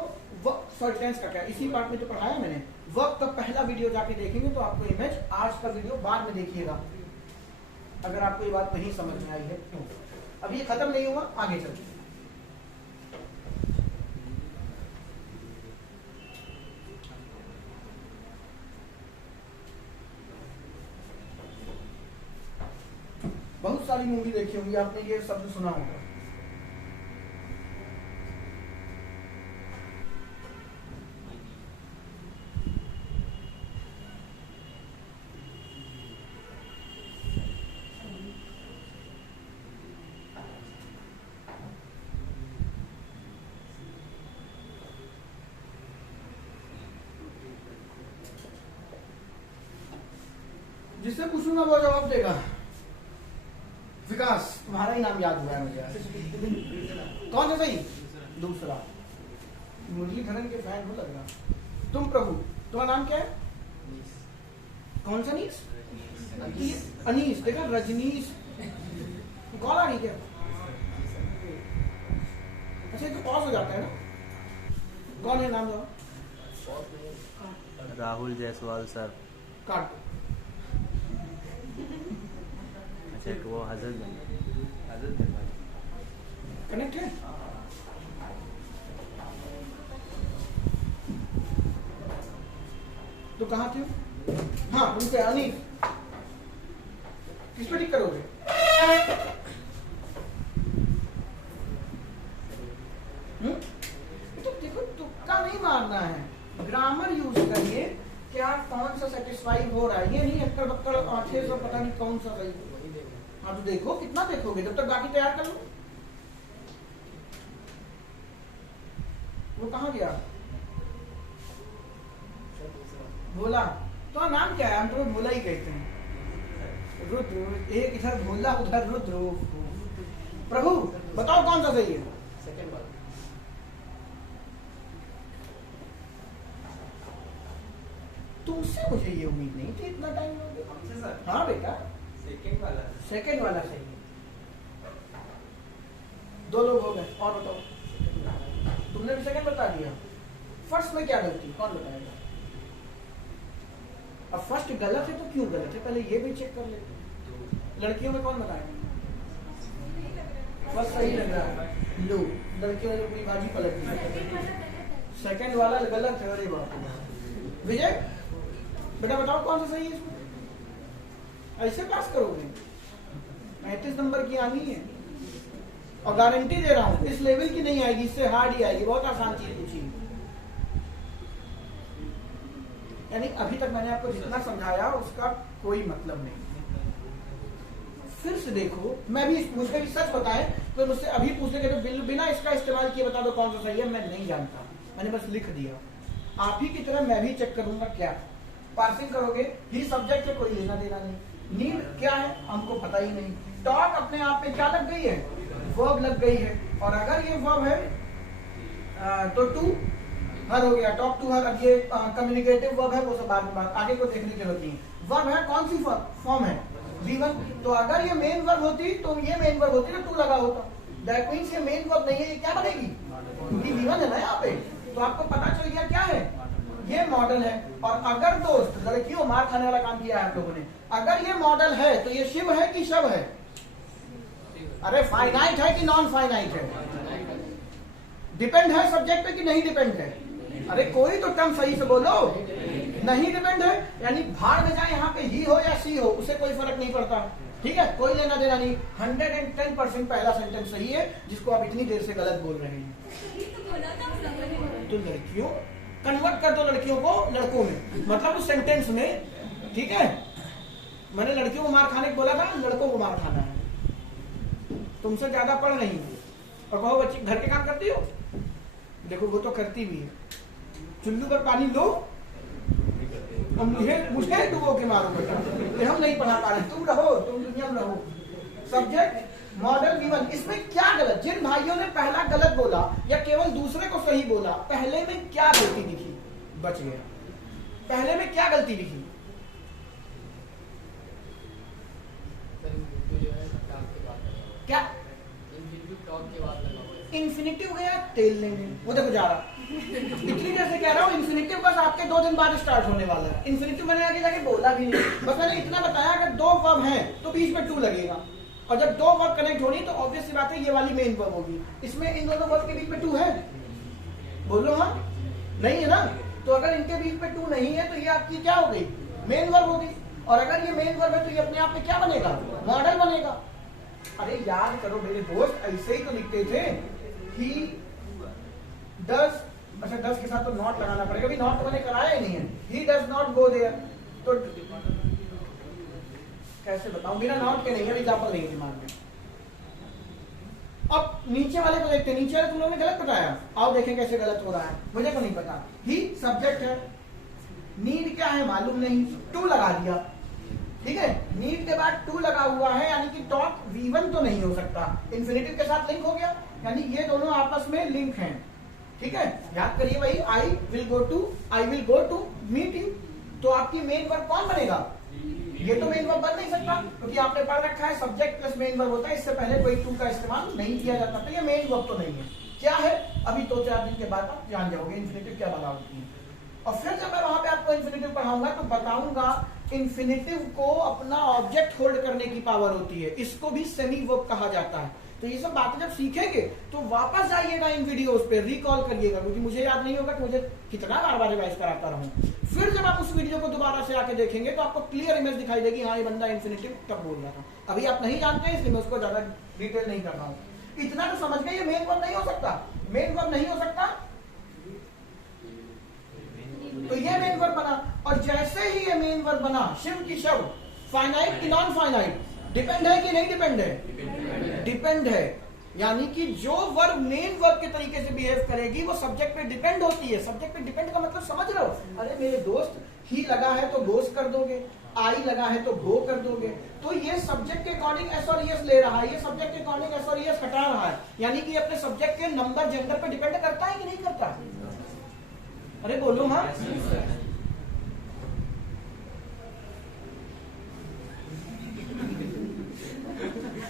सॉरी टेंस का क्या, इसी पार्ट में जो पढ़ाया मैंने, वर्ब का पहला वीडियो जाके देखेंगे तो आपको इमेज, आज का वीडियो बाद में देखिएगा अगर आपको ये बात नहीं समझ में आई है क्यों। अब ये खत्म नहीं हुआ, आगे चलते हैं। बहुत सारी मूवी देखी होंगी आपने, ये शब्द सुना होगा। जिससे पूछूंगा वो जवाब देगा। विकास, तुम्हारा ही नाम याद हुआ है मुझे, कौन सा सही, दूसरा। मुरलीधरन के फैन हो लग रहा। तुम प्रभु, तुम्हारा नाम क्या है, कौन सा नीस, अनीस, देखा रजनीश, कॉल आ रही क्या, अच्छा तो पॉज हो जाता है ना, कौन है नाम दो, राहुल जायसवाल सर। काट, अच्छा वो हजरत कनेक्ट है। तो कहाँ थे, हाँ उनसे अनीस, किस पे टिक करोगे, तो देखो तुक्का नहीं मारना है, ग्रामर यूज करिए, क्या कौन सा सेटिस्फाई हो रहा है, ये नहीं अक्कड़ बक्कड़ आंखें से पता नहीं कौन सा सही। हाँ तो देखो, कितना देखोगे, जब तक बाकी तैयार कर लो। वो कहाँ गया, भोला, तो नाम क्या है, हम तुम्हें भोला ही कहते हैं। रुद्र, एक इधर भोला उधर रुद्र। प्रभु बताओ कौन सा सही है, सेकंड वाला। तुमसे मुझे ये उम्मीद नहीं थी इतना टाइम हमसे सर, हाँ बेटा, सेकंड वाला। सेकंड वाला सही है। दो लोग हो गए, और बताओ, तुमने भी सेकंड बता दिया। फर्स्ट में क्या गलती, कौन बताएगा, अब फर्स्ट गलत है तो क्यों गलत है, पहले ये भी चेक कर लेते। लड़कियों में कौन बताएगा, फर्स्ट सही लग रहा है, लो लड़कियों ने पूरी बाजी पलट दी, सेकंड वाला गलत है। अरे बाप रे, विजय बेटा बताओ कौन सा सही है इसमें, ऐसे पास करोगे, 35 नंबर की आनी है, और गारंटी दे रहा हूं इस लेवल की नहीं आएगी, इससे हार्ड ही आएगी, बहुत आसान चीज पूछी। यानी अभी तक मैंने आपको जितना समझाया उसका कोई मतलब नहीं। फिर से देखो, मैं भी मुझे भी सच बताएं तो मुझसे अभी पूछने के तो बिना इसका इस्तेमाल किए बता दो कौन सा सही है, मैं नहीं जानता, मैंने बस लिख दिया। आप ही की तरह मैं भी चेक करूंगा, क्या पार्सिंग करोगे, ही सब्जेक्ट से कोई लेना देना नहीं, नीड क्या है हमको पता ही नहीं, टॉक अपने आप में क्या लग गई है, वर्ब लग गई है, और अगर ये वर्ब है तो टू हर हो गया, टॉक टू हर। अब ये कम्युनिकेटिव वर्ब है, वो सब बाद में आगे को देखने की जरूरत नहीं। वर्ब है, कौन सी फॉर्म है, V1, तो अगर ये मेन वर्ब होती तो ये मेन वर्ब होती तो टू लगा होता, दैट मीन्स ये मेन वर्ब नहीं है, ये क्या बनेगी, क्योंकि V1 है ना यहाँ पे, तो आपको पता चल गया क्या है, ये मॉडल है। और अगर दोस्त लड़कियों मार खाने वाला काम किया है आप लोगों ने, अगर ये मॉडल है तो ये शिव है कि शव है, अरे फाइनाइट है कि नॉन फाइनाइट है, डिपेंड है सब्जेक्ट पे कि नहीं डिपेंड है, अरे कोई तो टर्म सही से बोलो, नहीं डिपेंड है, यानी भाड़ में जाए यहाँ पे ही हो या सी हो उसे कोई फर्क नहीं पड़ता, ठीक है, कोई लेना देना नहीं। 110% पहला सेंटेंस सही है, जिसको आप इतनी देर से गलत बोल रहे हैं। तो लड़कियों कन्वर्ट कर दो लड़कियों को लड़कों में, मतलब उस सेंटेंस में, ठीक है, मैंने लड़कियों को मार खाने को बोला था, लड़कों को मार खाना है, तुमसे ज्यादा पढ़ नहीं, और कहो बच्ची घर के काम करती हो, देखो वो तो करती भी है, चुल्लू पर पानी लो और मुझे डुबो के मारो बेटा, ये हम नहीं पढ़ा पा रहे, तुम रहो, तुम दुनिया में रहो। सब्जेक्ट मॉडल गिवन, इसमें क्या गलत? जिन भाइयों ने पहला गलत बोला या केवल दूसरे को सही बोला, पहले में क्या गलती दिखी? बच गया। पहले में क्या गलती दिखी? क्या इन्फिनिटिव गया तेल लेने, वो देखो जा रहा। इतनी देर से कह रहा हूँ इन्फिनिटिव बस आपके 2 दिन बाद स्टार्ट होने वाला है। इन्फिनिटिव मैंने आगे जाके बोला भी नहीं, बस मैंने इतना बताया अगर 2 वर्ब हैं तो बीच में टू लगेगा, और जब 2 वर्ब कनेक्ट होनी तो ऑब्वियस सी बात है ये वाली मेन वर्ब होगी। इसमें इन दोनों वर्ब के बीच में टू है? बोलो हाँ, नहीं है ना? तो अगर इनके बीच में टू नहीं है तो ये आपकी क्या हो गई? मेन वर्ब होगी। और अगर ये मेन वर्ब है तो ये अपने आप में क्या बनेगा? मॉडल बनेगा। अरे याद करो मेरे दोस्त, ऐसे ही तो लिखते थे कि डज, अच्छा डज के साथ तो नॉट लगाना पड़ेगा, अभी नॉट तो मैंने कराया ही नहीं है। He does not go there, तो कैसे बताऊं बिना नॉट के? नहीं है, एग्जांपल नहीं है दिमाग में। अब नीचे वाले को देखते हैं, नीचे वाले तुम लोगों ने गलत बताया, आओ देखें कैसे गलत हो रहा है। मुझे तो नहीं पता। ही सब्जेक्ट है, नीड क्या है मालूम नहीं, टू लगा दिया, ठीक है? नीड के बाद टू लगा हुआ है, यानी कि टॉक V1 तो नहीं हो सकता, इन्फिनिटिव के साथ लिंक हो गया, यानी ये दोनों आपस में लिंक हैं, ठीक है? याद करिए भाई, I will go to meet you, तो आपकी मेन वर्ब कौन बनेगा? ये तो मेन वर्ब बन नहीं सकता, क्योंकि आपने पढ़ रखा है सब्जेक्ट प्लस मेन वर्ब होता है, इससे पहले कोई टू का इस्तेमाल नहीं किया जाता, तो ये मेन वर्ब तो नहीं है। क्या है? अभी 2-4 दिन के बाद आप जान जाओगे इन्फिनिटिव क्या बना होती है। और फिर जब मैं वहां पे आपको इन्फिनिटिव पढ़ाऊंगा तो बताऊंगा इन्फिनिटिव को अपना ऑब्जेक्ट होल्ड करने की पावर होती है, इसको भी सेमी वर्ब कहा जाता है। तो ये सब बातें जब सीखेंगे तो वापस जाइएगा इन वीडियोस पे, रिकॉल करिएगा, क्योंकि मुझे याद नहीं होगा कि मुझे कितना बार रिवाइज कराता रहूं। फिर जब आप उस वीडियो को दोबारा से आके देखेंगे तो आपको क्लियर इमेज दिखाई देगी, हाँ ये बंदा इन्फिनिटिव तब बोल रहा था। अभी आप नहीं जानते हैं इसलिए मैं उसको ज्यादा डिटेल नहीं कर रहा हूँ। इतना तो समझ गए ये मेन वर्ब नहीं हो सकता, मेन वर्ब नहीं हो सकता, तो ये मेन वर्ब बना। और जैसे ही ये मेन वर्ब बना, शिव की शव, फाइनाइट की नॉन फाइनाइट, डिपेंड है कि नहीं डिपेंड है? डिपेंड है, यानी कि जो वर्ब मेन वर्ब के तरीके से बिहेव करेगी वो सब्जेक्ट पे डिपेंड होती है। सब्जेक्ट पे डिपेंड का मतलब समझ रहे हो? अरे मेरे दोस्त, ही लगा है तो गोस कर दोगे, आई लगा है तो गो कर दोगे, तो ये सब्जेक्ट के अकॉर्डिंग एस और यस ले रहा है, ये सब्जेक्ट के अकॉर्डिंग एस और यस हटा रहा है, यानी कि अपने सब्जेक्ट के नंबर जेंडर पे डिपेंड करता है कि नहीं करता? अरे बोलो हाँ।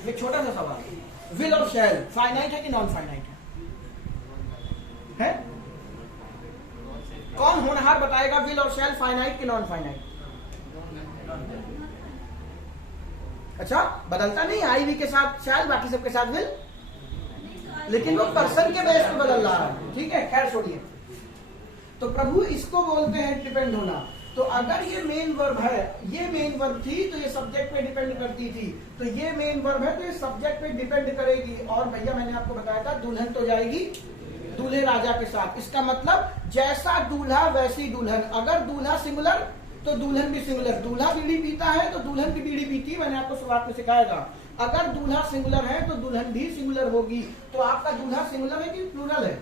एक छोटा सा सवाल, विल और शैल फाइनाइट है कि नॉन फाइनाइट है? कौन होनहार बताएगा विल और शैल फाइनाइट कि नॉन फाइनाइट? अच्छा, बदलता नहीं, आई वी के साथ शैल, बाकी सबके साथ विल, लेकिन वो पर्सन के बेस पे बदल रहा है, ठीक है? खैर छोड़िए। तो प्रभु इसको बोलते हैं डिपेंड होना। तो अगर ये मेन वर्ब है, ये मेन वर्ब थी तो ये सब्जेक्ट पे डिपेंड करती थी, तो ये मेन वर्ब है तो ये सब्जेक्ट पे डिपेंड करेगी। और भैया मैंने आपको बताया था दुल्हन तो जाएगी दूल्हे राजा के साथ, इसका मतलब जैसा दूल्हा वैसी दुल्हन। अगर दूल्हा सिंगुलर तो दुल्हन भी सिंगुलर, दूल्हा बीड़ी पीता है तो दुल्हन भी बीड़ी पीती है, मैंने आपको शुरुआत में सिखाया था। अगर दूल्हा सिंगुलर है तो दुल्हन भी सिंगुलर होगी। तो आपका दूल्हा सिंगुलर है कि प्लूरल है?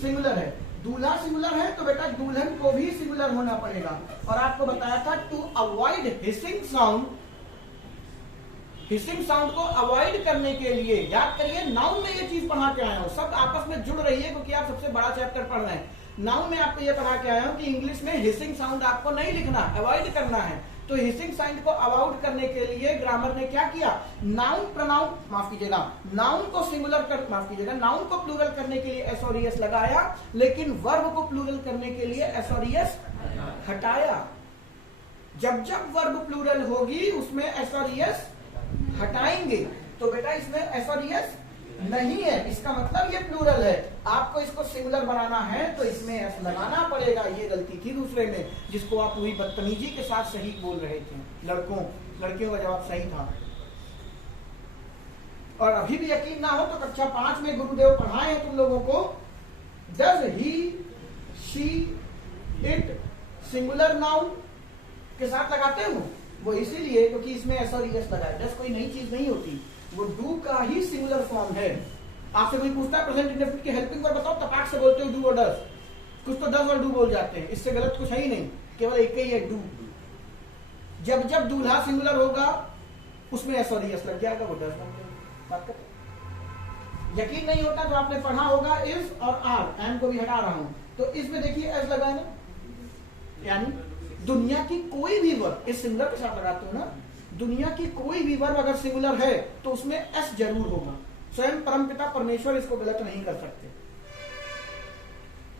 सिंगुलर है। दूल्हा सिंगुलर है तो बेटा दुल्हन को भी सिंगुलर होना पड़ेगा। और आपको बताया था to avoid hissing sound, hissing sound को अवॉइड करने के लिए याद करिए, नाउन में ये चीज पढ़ा के आया हूं, सब आपस में जुड़ रही है क्योंकि आप सबसे बड़ा चैप्टर पढ़ रहे हैं। नाउन में आपको ये पढ़ा के आया हूं कि इंग्लिश में हिसिंग साउंड आपको नहीं लिखना, अवॉइड करना है। तो हिसिंग साउंड को अवॉइड करने के लिए ग्रामर ने क्या किया, नाउन प्रोनाउन, माफ कीजिएगा, नाउन को सिंगुलर कर, माफ कीजिएगा, नाउन को प्लूरल करने के लिए एस और एस लगाया, लेकिन वर्ब को प्लूरल करने के लिए एस और एस हटाया। जब जब वर्ब प्लूरल होगी उसमें एस और एस हटाएंगे। तो बेटा इसमें एस और एस नहीं है, इसका मतलब ये प्लूरल है। आपको इसको सिंगुलर बनाना है तो इसमें एस लगाना पड़ेगा। ये गलती थी दूसरे में, जिसको आप पूरी बदतमीजी के साथ सही बोल रहे थे। लड़कियों का जवाब सही था। और अभी भी यकीन ना हो तो कक्षा 5 में गुरुदेव पढ़ाए हैं तुम लोगों को, does he she it singular noun के साथ लगाते हो, वो इसीलिए क्योंकि इसमें एस और एस लगा है। डज कोई नई चीज नहीं होती, वो डू का ही सिंगुलर फॉर्म है। आपसे कोई पूछता है प्रेजेंट इंडेफिनिट की हेल्पिंग वर्ब बताओ, तपाक से बोलते हो डू और डस। कुछ तो 10 बार डू बोल जाते हैं, इससे गलत कुछ है ही नहीं, केवल एक ही है डू। जब जब दूल्हा सिंगुलर होगा उसमें एस और एस लग जाएगा, वो डस बन जाएगा। बात करते यकीन नहीं होता तो आपने पढ़ा होगा इज और आर, एम को भी हटा रहा हूं, तो इसमें देखिए एस लगा है ना, यानी दुनिया की कोई भी वर्ब, इस सिंगुलर के साथ लगाते हो ना, दुनिया की कोई भी वर्ब अगर सिंगुलर है तो उसमें एस जरूर होगा। स्वयं परमपिता परमेश्वर इसको गलत नहीं कर सकते।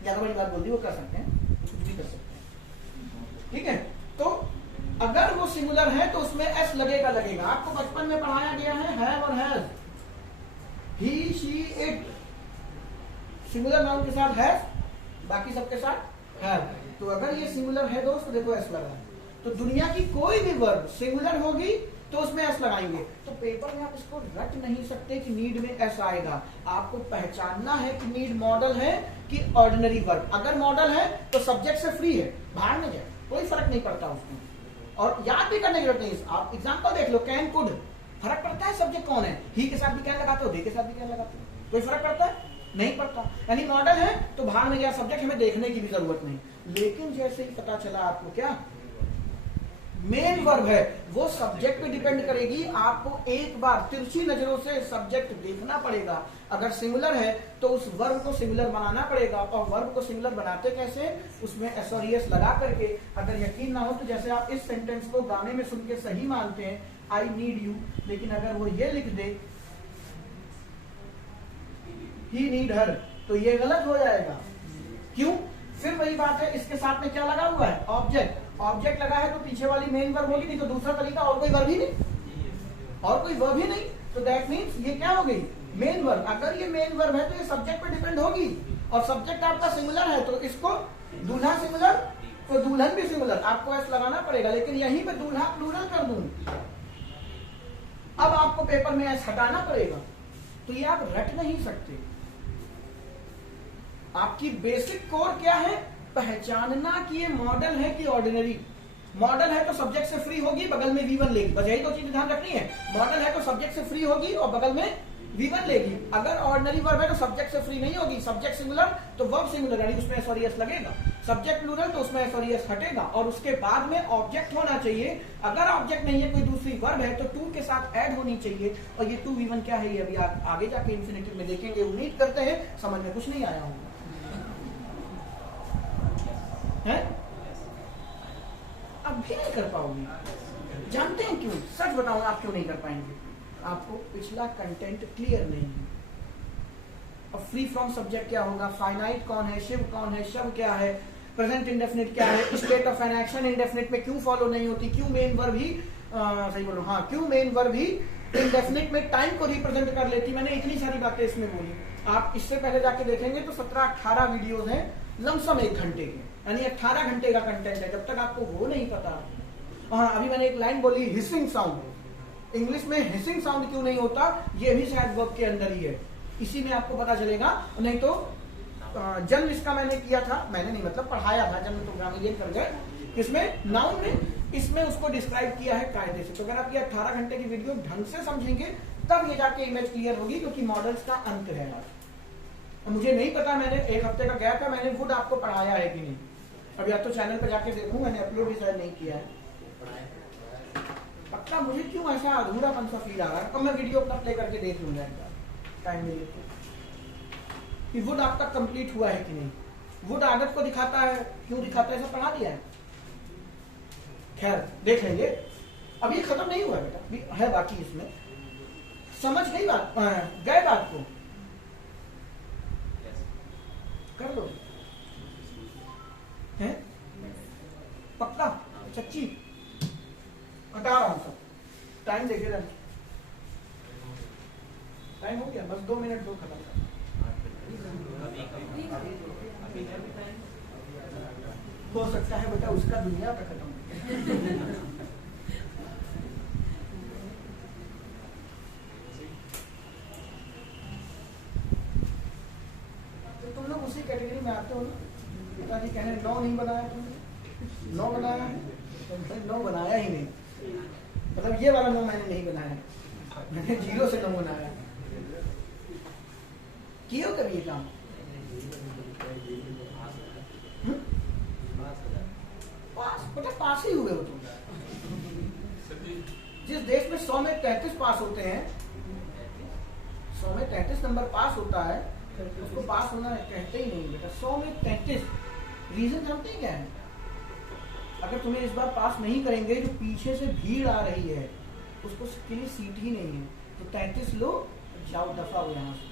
ज्यादा बड़ी बात बोल दी, वो कर सकते हैं, कुछ भी कर सकते हैं, ठीक है। तो अगर वो सिंगुलर है तो उसमें एस लगेगा लगेगा। आपको बचपन में पढ़ाया गया है और has, he she it, singular noun के साथ हैज, बाकी सबके साथ हैव। तो अगर ये सिंगुलर है दोस्त तो देखो एस लगा है। तो दुनिया की कोई भी वर्ब सिंगुलर होगी तो उसमें एस लगाएंगे। तो पेपर में आप इसको रट नहीं सकते कि नीड में एस आएगा। आपको पहचानना है कि नीड मॉडल है कि ऑर्डिनरी वर्ब। अगर मॉडल है तो सब्जेक्ट से फ्री है, बाहर में जाए, कोई फर्क नहीं पड़ता उसमें। और याद भी करने की जरूरत नहीं। आप एग्जाम्पल देख लो, कैन कुड, फर्क पड़ता है सब्जेक्ट कौन है, ही के साथ भी कैन लगाते हो, दे के साथ भी कैन लगाते हो, कोई फर्क पड़ता है? नहीं पड़ता। यानी मॉडल है तो बाहर में गया सब्जेक्ट, हमें देखने की भी जरूरत नहीं। लेकिन जैसे ही पता चला आपको क्या मेन वर्ब है, वो सब्जेक्ट पे डिपेंड करेगी। आपको एक बार तिरछी नजरों से सब्जेक्ट देखना पड़ेगा। अगर सिंगुलर है तो उस वर्ब को सिंगुलर बनाना पड़ेगा। और वर्ब को सिंगुलर बनाते कैसे, उसमें एस और एस लगा करके। अगर यकीन ना हो तो जैसे आप इस सेंटेंस को गाने में सुन के सही मानते हैं, आई नीड यू, लेकिन अगर वो ये लिख दे ही नीड हर, तो ये गलत हो जाएगा। क्यों? फिर वही बात है, इसके साथ में क्या लगा हुआ है, ऑब्जेक्ट। ऑब्जेक्ट लगा है तो पीछे वाली मेन वर्ब होगी, नहीं तो दूसरा तरीका और कोई वर्ब ही नहीं, और कोई वर्ब ही नहीं। तो दैट मीन्स ये क्या हो गई, मेन वर्ब। अगर ये मेन वर्ब है तो ये सब्जेक्ट पे डिपेंड होगी, और सब्जेक्ट आपका सिंगुलर है तो इसको दूल्हा सिंगुलर तो दुल्हन भी सिंगुलर, आपको एस लगाना पड़ेगा। लेकिन यहीं पे दूल्हा प्लूरल कर दूं, अब आपको पेपर में एस हटाना पड़ेगा। तो ये आप रट नहीं सकते। आपकी बेसिक कोर क्या है, पहचानना कि ये मॉडल है कि ऑर्डिनरी। मॉडल है तो सब्जेक्ट से फ्री होगी, बगल में V1 लेगी, बस यही तो चीज ध्यान रखनी है। मॉडल है तो सब्जेक्ट से फ्री होगी और बगल में V1 लेगी। अगर ऑर्डिनरी वर्ब है तो सब्जेक्ट से फ्री नहीं होगी, सब्जेक्ट सिंगुलर तो वर्ब सिंगुलर, यानी उसमें एस और एस लगेगा। सब्जेक्ट प्लूरल तो उसमें एस और एस हटेगा, और उसके बाद में ऑब्जेक्ट होना चाहिए। अगर ऑब्जेक्ट नहीं है, कोई दूसरी वर्ब है, तो टू के साथ ऐड होनी चाहिए। और ये टू V1 क्या है, ये अभी आगे जाके इंफिनिटिव में देखेंगे। उम्मीद करते हैं समझ में कुछ नहीं आया होगा, है? अब भी नहीं कर पाओगे। जानते हैं क्यों? सच बताऊं, आप क्यों नहीं कर पाएंगे? आपको पिछला कंटेंट क्लियर नहीं है। अब फ्री फ्रॉम सब्जेक्ट क्या होगा, फाइनाइट कौन है, शिव कौन है, शव क्या है, प्रेजेंट इंडेफिनिट क्या है, state of an action indefinite में क्यों फॉलो नहीं होती, क्यों मेन वर्ब ही सही बोलो, हाँ, क्यों मेन वर्ब ही इंडेफिनिट में टाइम को रिप्रेजेंट कर लेती। मैंने इतनी सारी बातें इसमें बोली। आप इससे पहले जाके देखेंगे तो 17-18 वीडियोस हैं, लमसम 1 घंटे के, यानी 18 घंटे का कंटेंट है। जब तक आपको वो नहीं पता। हाँ, अभी मैंने एक लाइन बोली हिसिंग साउंड, इंग्लिश में हिसिंग साउंड क्यों नहीं होता, ये भी शायद वर्ब के अंदर ही है, इसी में आपको पता चलेगा। नहीं तो जन्म इसका मैंने किया था, मैंने नहीं मतलब पढ़ाया था, जन्म तो ग्रामीण कर गए, इसमें नाउन में, इसमें उसको डिस्क्राइब किया है कायदे से। तो अगर आप ये 18 घंटे की वीडियो ढंग से समझेंगे तब ये जाके इमेज क्लियर होगी, क्योंकि मॉडल्स का अंत है आज। मुझे नहीं पता, मैंने 1 हफ्ते का गया था, मैंने वुड आपको पढ़ाया है कि नहीं। अब या तो चैनल पर जाके देखूं, मैंने अपलोड भी शायद नहीं किया है। पक्का मुझे क्यों ऐसा अधूरापन सा फील आ रहा है। अब मैं वीडियो अपना प्ले करके देख लूंगा एक बार, टाइम मिले तो, कि वुड आपका कंप्लीट हुआ है कि नहीं। वुड आदत को दिखाता है, क्यों दिखाता है, ऐसा पढ़ा दिया है। खैर देख लेंगे, अब ये खत्म नहीं हुआ बेटा, भी है बाकी इसमें। समझ गई बात, गए बात को कर लो है पक्का, सच्ची हटा रहा हूं सब। टाइम देखे रहना, टाइम हो गया, बस 2 मिनट दो, खत्म कर। हो सकता है बेटा उसका दुनिया का खत्म तो तुम लोग उसी कैटेगरी में आते हो ना। पिताजी कह रहे 9 नहीं बनाया तुमने, 9 बनाया है, 9 बनाया ही नहीं, मतलब ये वाला 9 मैंने नहीं बनाया, मैंने 0 से 9 बनाया। किए हो कभी ये काम? पास बेटा पास ही हुए हो तुम। जिस देश में 100 में 33 पास होते हैं, 100 में 33 नंबर पास होता है, उसको पास होना कहते ही नहीं बेटा। 100 में 33 रीजन जानते हैं क्या है? अगर तुम्हें इस बार पास नहीं करेंगे, जो पीछे से भीड़ आ रही है उसको के लिए सीट ही नहीं है, तो 33 लो, जाओ दफा हो यहाँ से।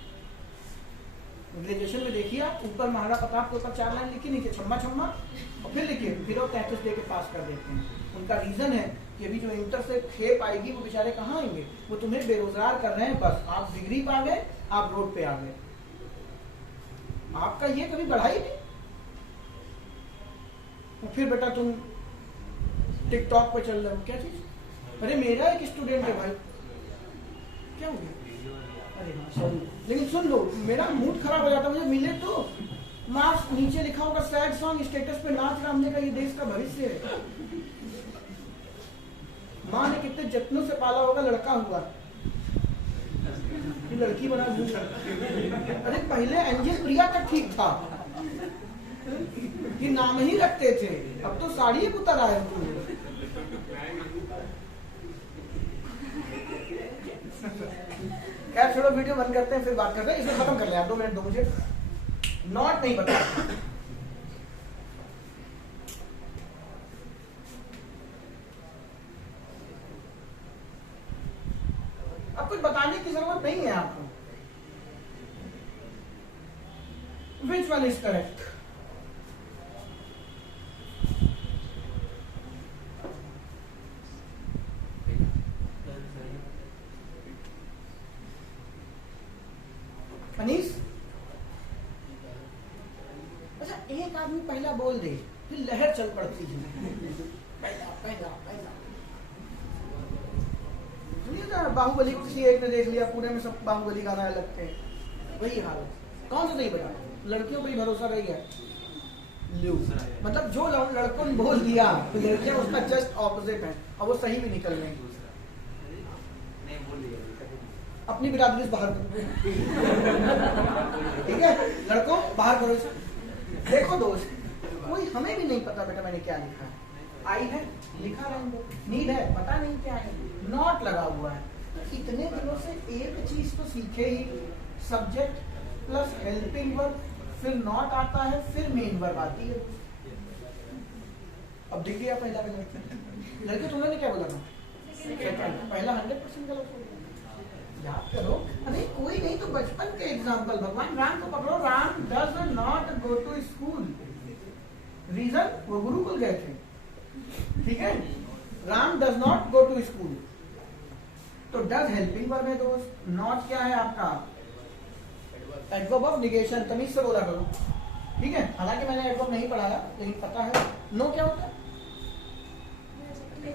ग्रेजुएशन में देखिए आप, ऊपर महाराणा प्रताप के ऊपर 4 लाइन लिखी, नीचे छम्मा छम्मा, और फिर लिखिए, फिर वो 33 दे के पास कर देते हैं। उनका रीजन है कि अभी जो इंटर से खेप आएगी वो बेचारे कहाँ आएंगे, वो तुम्हें बेरोजगार कर रहे हैं। बस आप डिग्री पा गए, आप रोड पे आ गए, आपका ये कभी बढ़ाई नहीं। और फिर बेटा तुम टिकटॉक पे चल रहे हो, क्या चीज? अरे मेरा एक स्टूडेंट है भाई, क्या हो गया? अरे हाँ सॉरी, लेकिन सुन लो, मेरा मूड खराब हो जाता, मुझे मिले तो मार्क्स नीचे लिखा होगा सैड सॉन्ग, स्टेटस पे नाच रहा, हमने कहा ये देश का भविष्य है। माँ ने कितने जत्नों से पाला होगा, लड़का हुआ, ये लड़की बना दूंगा। अरे पहले एंजल प्रिया तक ठीक था कि नाम ही रखते थे, अब तो साड़ी उतर आए। क्या छोड़ो, वीडियो बंद करते हैं, फिर बात करते हैं। इसमें खत्म कर ले आप, 2 मिनट दो मुझे। नॉट नहीं बता, अब कुछ बताने की जरूरत नहीं है आपको। Which one is correct? Anees, अच्छा एक आदमी पहला बोल दे, फिर लहर चल पड़ती है। पहला पहला पहला सुनिए ना, बाहुबली किसी एक ने देख लिया, पूरे में सब बाहुबली गाना लगते हैं, वही हाल है। कौन सा नहीं बेटा? लड़कियों पर ही भरोसा रह गया। मतलब जो लड़कों ने बोल दिया तो लड़कियां उसका जस्ट ऑपोजिट है, और वो सही भी निकल रही है। अपनी बिरादरी से बाहर करो, ठीक है? लड़कों बाहर करो इसे। देखो दोस्त, कोई हमें भी नहीं पता बेटा मैंने क्या लिखा है। आई है लिखा रहेंगे, नीड है पता नहीं क्या है, नॉट लगा हुआ है। इतने दिनों से एक चीज तो सीखे ही, सब्जेक्ट प्लस हेल्पिंग वर्ब, फिर नॉट आता है, फिर मेन वर्ब आती है। अब दिख गया पहला लड़के, तुमने क्या बोला था? पहला 100% गलत हो गया। याद करो, अरे कोई नहीं तो बचपन के एग्जाम्पल, भगवान राम को पकड़ो। Ram does not go to school, reason वो गुरुकुल गए थे, ठीक है? Ram does not go to school, तो डज हेल्पिंग वर्ब है दोस्त। नॉट क्या है आपका? एडवर्ब ऑफ निगेशन, तमीज से बोला करो, ठीक है? हालांकि मैंने एडवर्ब नहीं पढ़ाया, लेकिन पता है। नो क्या होता है?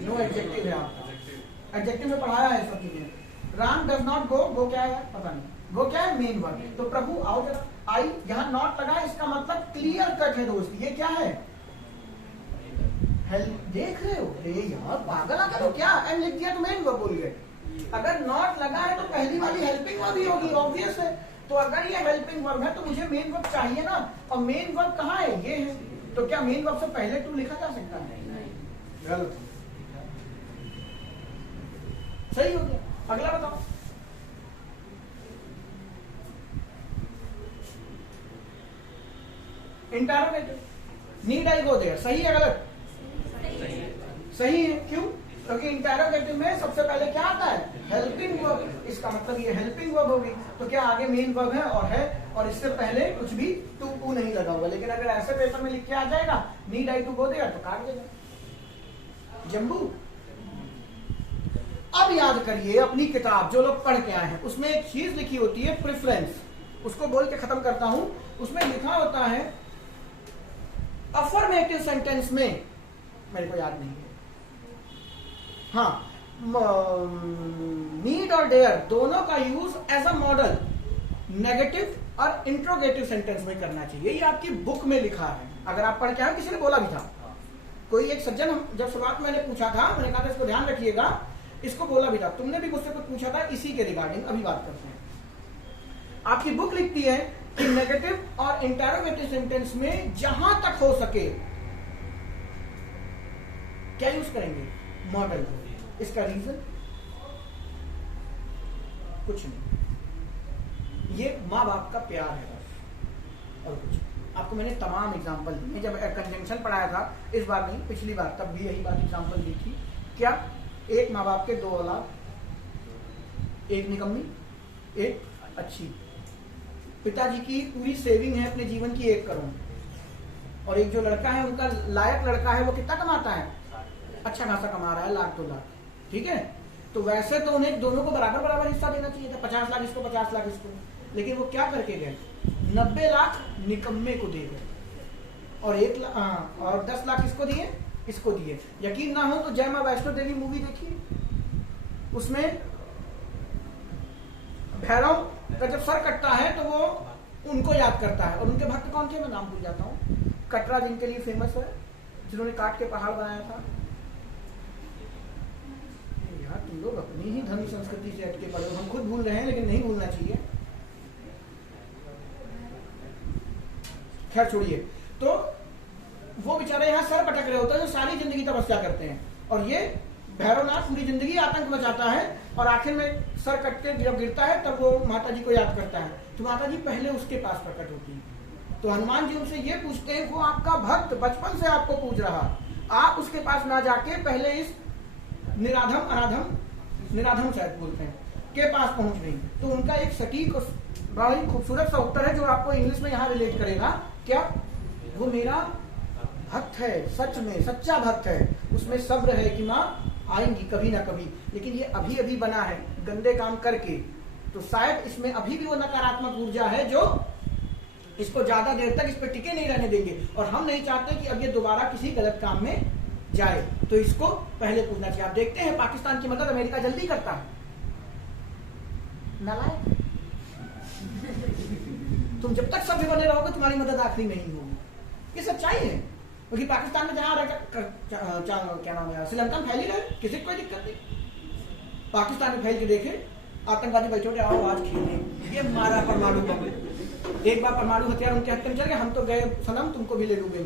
नो एडजेक्टिव है आपका, एडजेक्टिव में पढ़ाया है सब चीजें। राम डज नॉट गो, गो क्या है पता नहीं, गो क्या है? Main verb. तो प्रभु आओ जरा, आई यहाँ नॉट लगा, इसका मतलब क्लियर कट है दोस्त, ये क्या है? हेल्प। देख रहे हो? अरे यार पागल आ गए क्या? एंड लिख दिया तो मेन वर्ब बोल गए। अगर नॉट लगा है तो पहली वाली हेल्पिंग वर्ब ही होगी, ऑब्वियस है। तो अगर ये हेल्पिंग वर्ब है तो मुझे मेन वर्ब चाहिए ना, और मेन वर्ब कहाँ है? ये है। तो क्या मेन वर्ब से पहले टू लिखा जा सकता है? गलत, सही हो गया। अगला बताओ। Interrogative, need I go there, सही है गलत? सही है। क्यों? क्योंकि इंटरोगेटिव में सबसे पहले क्या आता है? Helping verb. इसका मतलब ये हेल्पिंग वर्ब होगी, तो क्या आगे मेन वर्ब है, और इससे पहले कुछ भी टू टू नहीं लगा हुआ। लेकिन अगर ऐसे पेपर में लिख के आ जाएगा need I to go there, तो काट देगा जम्बू। अब याद करिए अपनी किताब, जो लोग पढ़ के आए हैं, उसमें एक चीज लिखी होती है प्रेफरेंस, उसको बोल के खत्म करता हूं। उसमें लिखा होता है अफर्मेटिव सेंटेंस में, मेरे को याद नहीं है, हाँ, नीड और डेयर दोनों का use as a modal negative और इंट्रोगेटिव सेंटेंस में करना चाहिए। ये आपकी बुक में लिखा है, अगर आप पढ़ के आए, किसी ने बोला भी था। कोई एक सज्जन, जब शुरुआत में मैंने पूछा था, मैंने कहा था इसको ध्यान रखिएगा, इसको बोला भी था। तुमने भी मुझसे कुछ पूछा था इसी के रिगार्डिंग, अभी बात करते हैं। आपकी बुक लिखती है कि नेगेटिव और इंटरोगेटिव सेंटेंस में जहां तक हो सके क्या यूज करेंगे? मॉडल। इसका रीजन कुछ नहीं, ये माँ बाप का प्यार है बस, और कुछ। आपको मैंने तमाम एग्जांपल दिए, जब कंजंक्शन पढ़ाया था इस बार नहीं, पिछली बार, तब भी यही बात एग्जांपल दी थी। क्या? एक माँ बाप के दो औलाद, एक निकम्मी एक अच्छी। पिताजी की पूरी सेविंग है अपने जीवन की 1 करोड़, और एक जो लड़का है उनका लायक लड़का है, वो कितना कमाता है? अच्छा खासा कमा रहा है, 1 लाख 2 लाख, ठीक है। तो वैसे तो उन्हें दोनों को बराबर बराबर हिस्सा देना चाहिए था, 50 लाख इसको 50 लाख इसको, लेकिन वो क्या करके गए? 90 लाख निकम्मे को दे गए, और 10 लाख इसको दिए, इसको दिए। यकीन ना हो तो जय मां वैष्णो देवी मूवी देखिए, उसमें भैरव का जब सर कटता है तो वो उनको याद करता है, और उनके भक्त कौन थे? मैं नाम भूल जाता हूँ। कटरा जिनके लिए फेमस है, जिन्होंने काट के पहाड़ बनाया था। यार तुम लोग अपनी ही धर्म संस्कृति से हटके पड़े हो, हम खुद भूल रहे हैं, लेकिन नहीं भूलना चाहिए। खैर छोड़िए। तो वो बेचारे यहाँ सर पटक रहे होते हैं, जो सारी जिंदगी तपस्या करते हैं, और ये भैरवनाथ पूरी जिंदगी आतंक मचाता है, और आखिर में सर कट के जब गिरता है तब वो माता जी को याद करता है, तो माता जी पहले उसके पास प्रकट होती है। तो हनुमान जी उनसे ये पूछते हैं, वो आपका भक्त बचपन से आपको पूज रहा, आप उसके पास ना जाके पहले इस निराधम शायद बोलते हैं, के पास पहुंच गई। तो उनका एक सटीक और बड़ा ही खूबसूरत सा उत्तर है, जो आपको इंग्लिश में यहाँ रिलेट करेगा। क्या? वो मेरा भक्त है, सच में सच्चा भक्त है, उसमें सब्र है कि माँ आएंगी कभी ना कभी, लेकिन ये अभी अभी बना है गंदे काम करके, तो शायद इसमें अभी भी वो नकारात्मक ऊर्जा है जो इसको ज्यादा देर तक इस पर टिके नहीं रहने देंगे, और हम नहीं चाहते कि अब ये दोबारा किसी गलत काम में जाए, तो इसको पहले पूछना चाहिए। आप देखते हैं पाकिस्तान की मदद अमेरिका जल्दी करता है, नालायक। तुम जब तक सभ्य बने रहोगे तुम्हारी मदद आखिरी में ही होगी, ये सच्चाई है। क्योंकि पाकिस्तान में जहां क्या नाम है, श्रीलंका में फैली रहे, किसी को कोई दिक्कत नहीं। पाकिस्तान में फैल के देखे, आतंकवादी बैठे उठे, आओ आज खेलें, ये मारा परमाणु बम, एक बार परमाणु हथियार उनके हाथ में चल गया, हम तो गए सनम, तुमको भी ले लूंगे।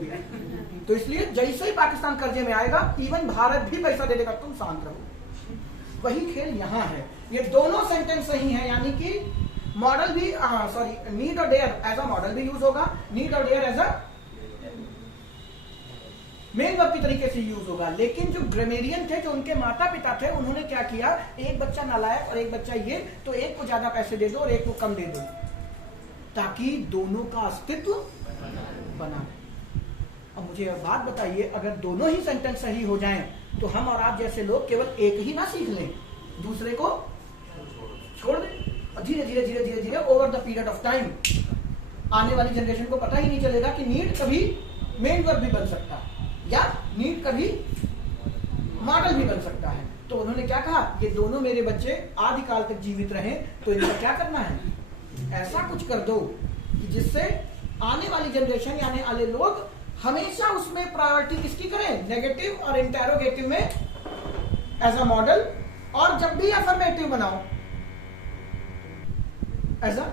तो इसलिए जैसे ही पाकिस्तान कर्जे में आएगा, इवन भारत भी पैसा दे देगा, तुम शांत रहो। वही खेल यहाँ है। ये दोनों सेंटेंस सही है, यानी कि मॉडल भी नीड और डेयर एज अ मॉडल भी यूज होगा, नीड और dare as a main verb की तरीके से यूज होगा। लेकिन जो ग्रामेरियन थे, जो उनके माता पिता थे, उन्होंने क्या किया, एक बच्चा नालायक और एक बच्चा ये, तो एक को ज्यादा पैसे दे दो और एक को कम दे दो, ताकि दोनों का अस्तित्व बना रहे। अब मुझे बात बताइए, अगर दोनों ही सेंटेंस सही हो जाएं, तो हम और आप जैसे लोग केवल एक ही ना सीख लें, दूसरे को छोड़ दें, और धीरे धीरे धीरे धीरे धीरे over the period of time आने वाली जनरेशन को पता ही नहीं चलेगा कि नीड कभी मेन वर्ब भी बन सकता है, या नीड कभी मॉडल भी बन सकता है। तो उन्होंने क्या कहा, ये दोनों मेरे बच्चे आदिकाल तक जीवित रहें, तो इनका क्या करना है, ऐसा कुछ कर दो कि जिससे आने वाली जनरेशन, आने वाले लोग हमेशा उसमें प्रायोरिटी किसकी करें, नेगेटिव और इंटेरोगेटिव में एज अ मॉडल, और जब भी अफर्मेटिव बनाओ एज अ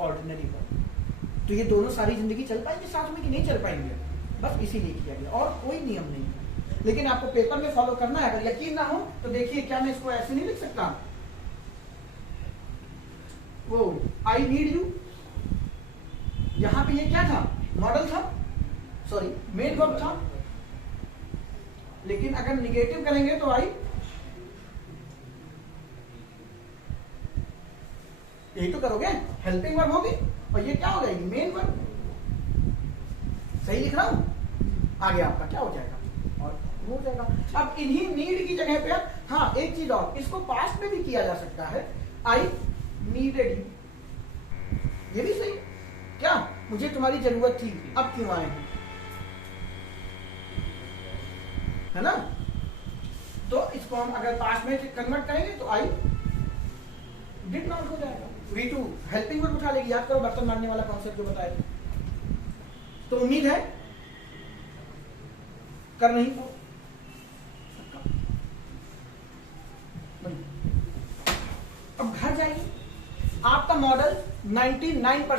ऑर्डिनरी वर्ब। तो ये दोनों सारी जिंदगी चल पाएंगे साथ में कि नहीं चल पाएंगे, बस इसीलिए किया गया, और कोई नियम नहीं है। लेकिन आपको पेपर में फॉलो करना है। अगर यकीन ना हो तो देखिए, क्या मैं इसको ऐसे नहीं लिख सकता, वो आई नीड यू, यहां पे ये क्या था, मॉडल था, सॉरी मेन वर्ब था, लेकिन अगर निगेटिव करेंगे तो आई, यही तो करोगे, हेल्पिंग वर्ब होगी, और ये क्या हो जाएगी, मेन वर्ब। सही लिख रहा हूं, आगे आपका क्या हो जाएगा, और हो जाएगा। अब इन्हीं नीड की जगह पे, हाँ एक चीज और, इसको पास्ट में भी किया जा सकता है, आई नीडेड यू, ये भी सही। क्या, मुझे तुम्हारी जरूरत थी, अब क्यों आए हैं, है ना। तो इसको हम अगर पास्ट में कन्वर्ट करेंगे तो आई डिड नॉट हो जाएगा। V2 हेल्पिंग वर्ब उठा लेगी, याद करो बर्तन मारने वाला कॉन्सेप्ट जो बताया था। तो उम्मीद है कर नहीं तो अब घर जाइए, आपका आपका मॉडल 99%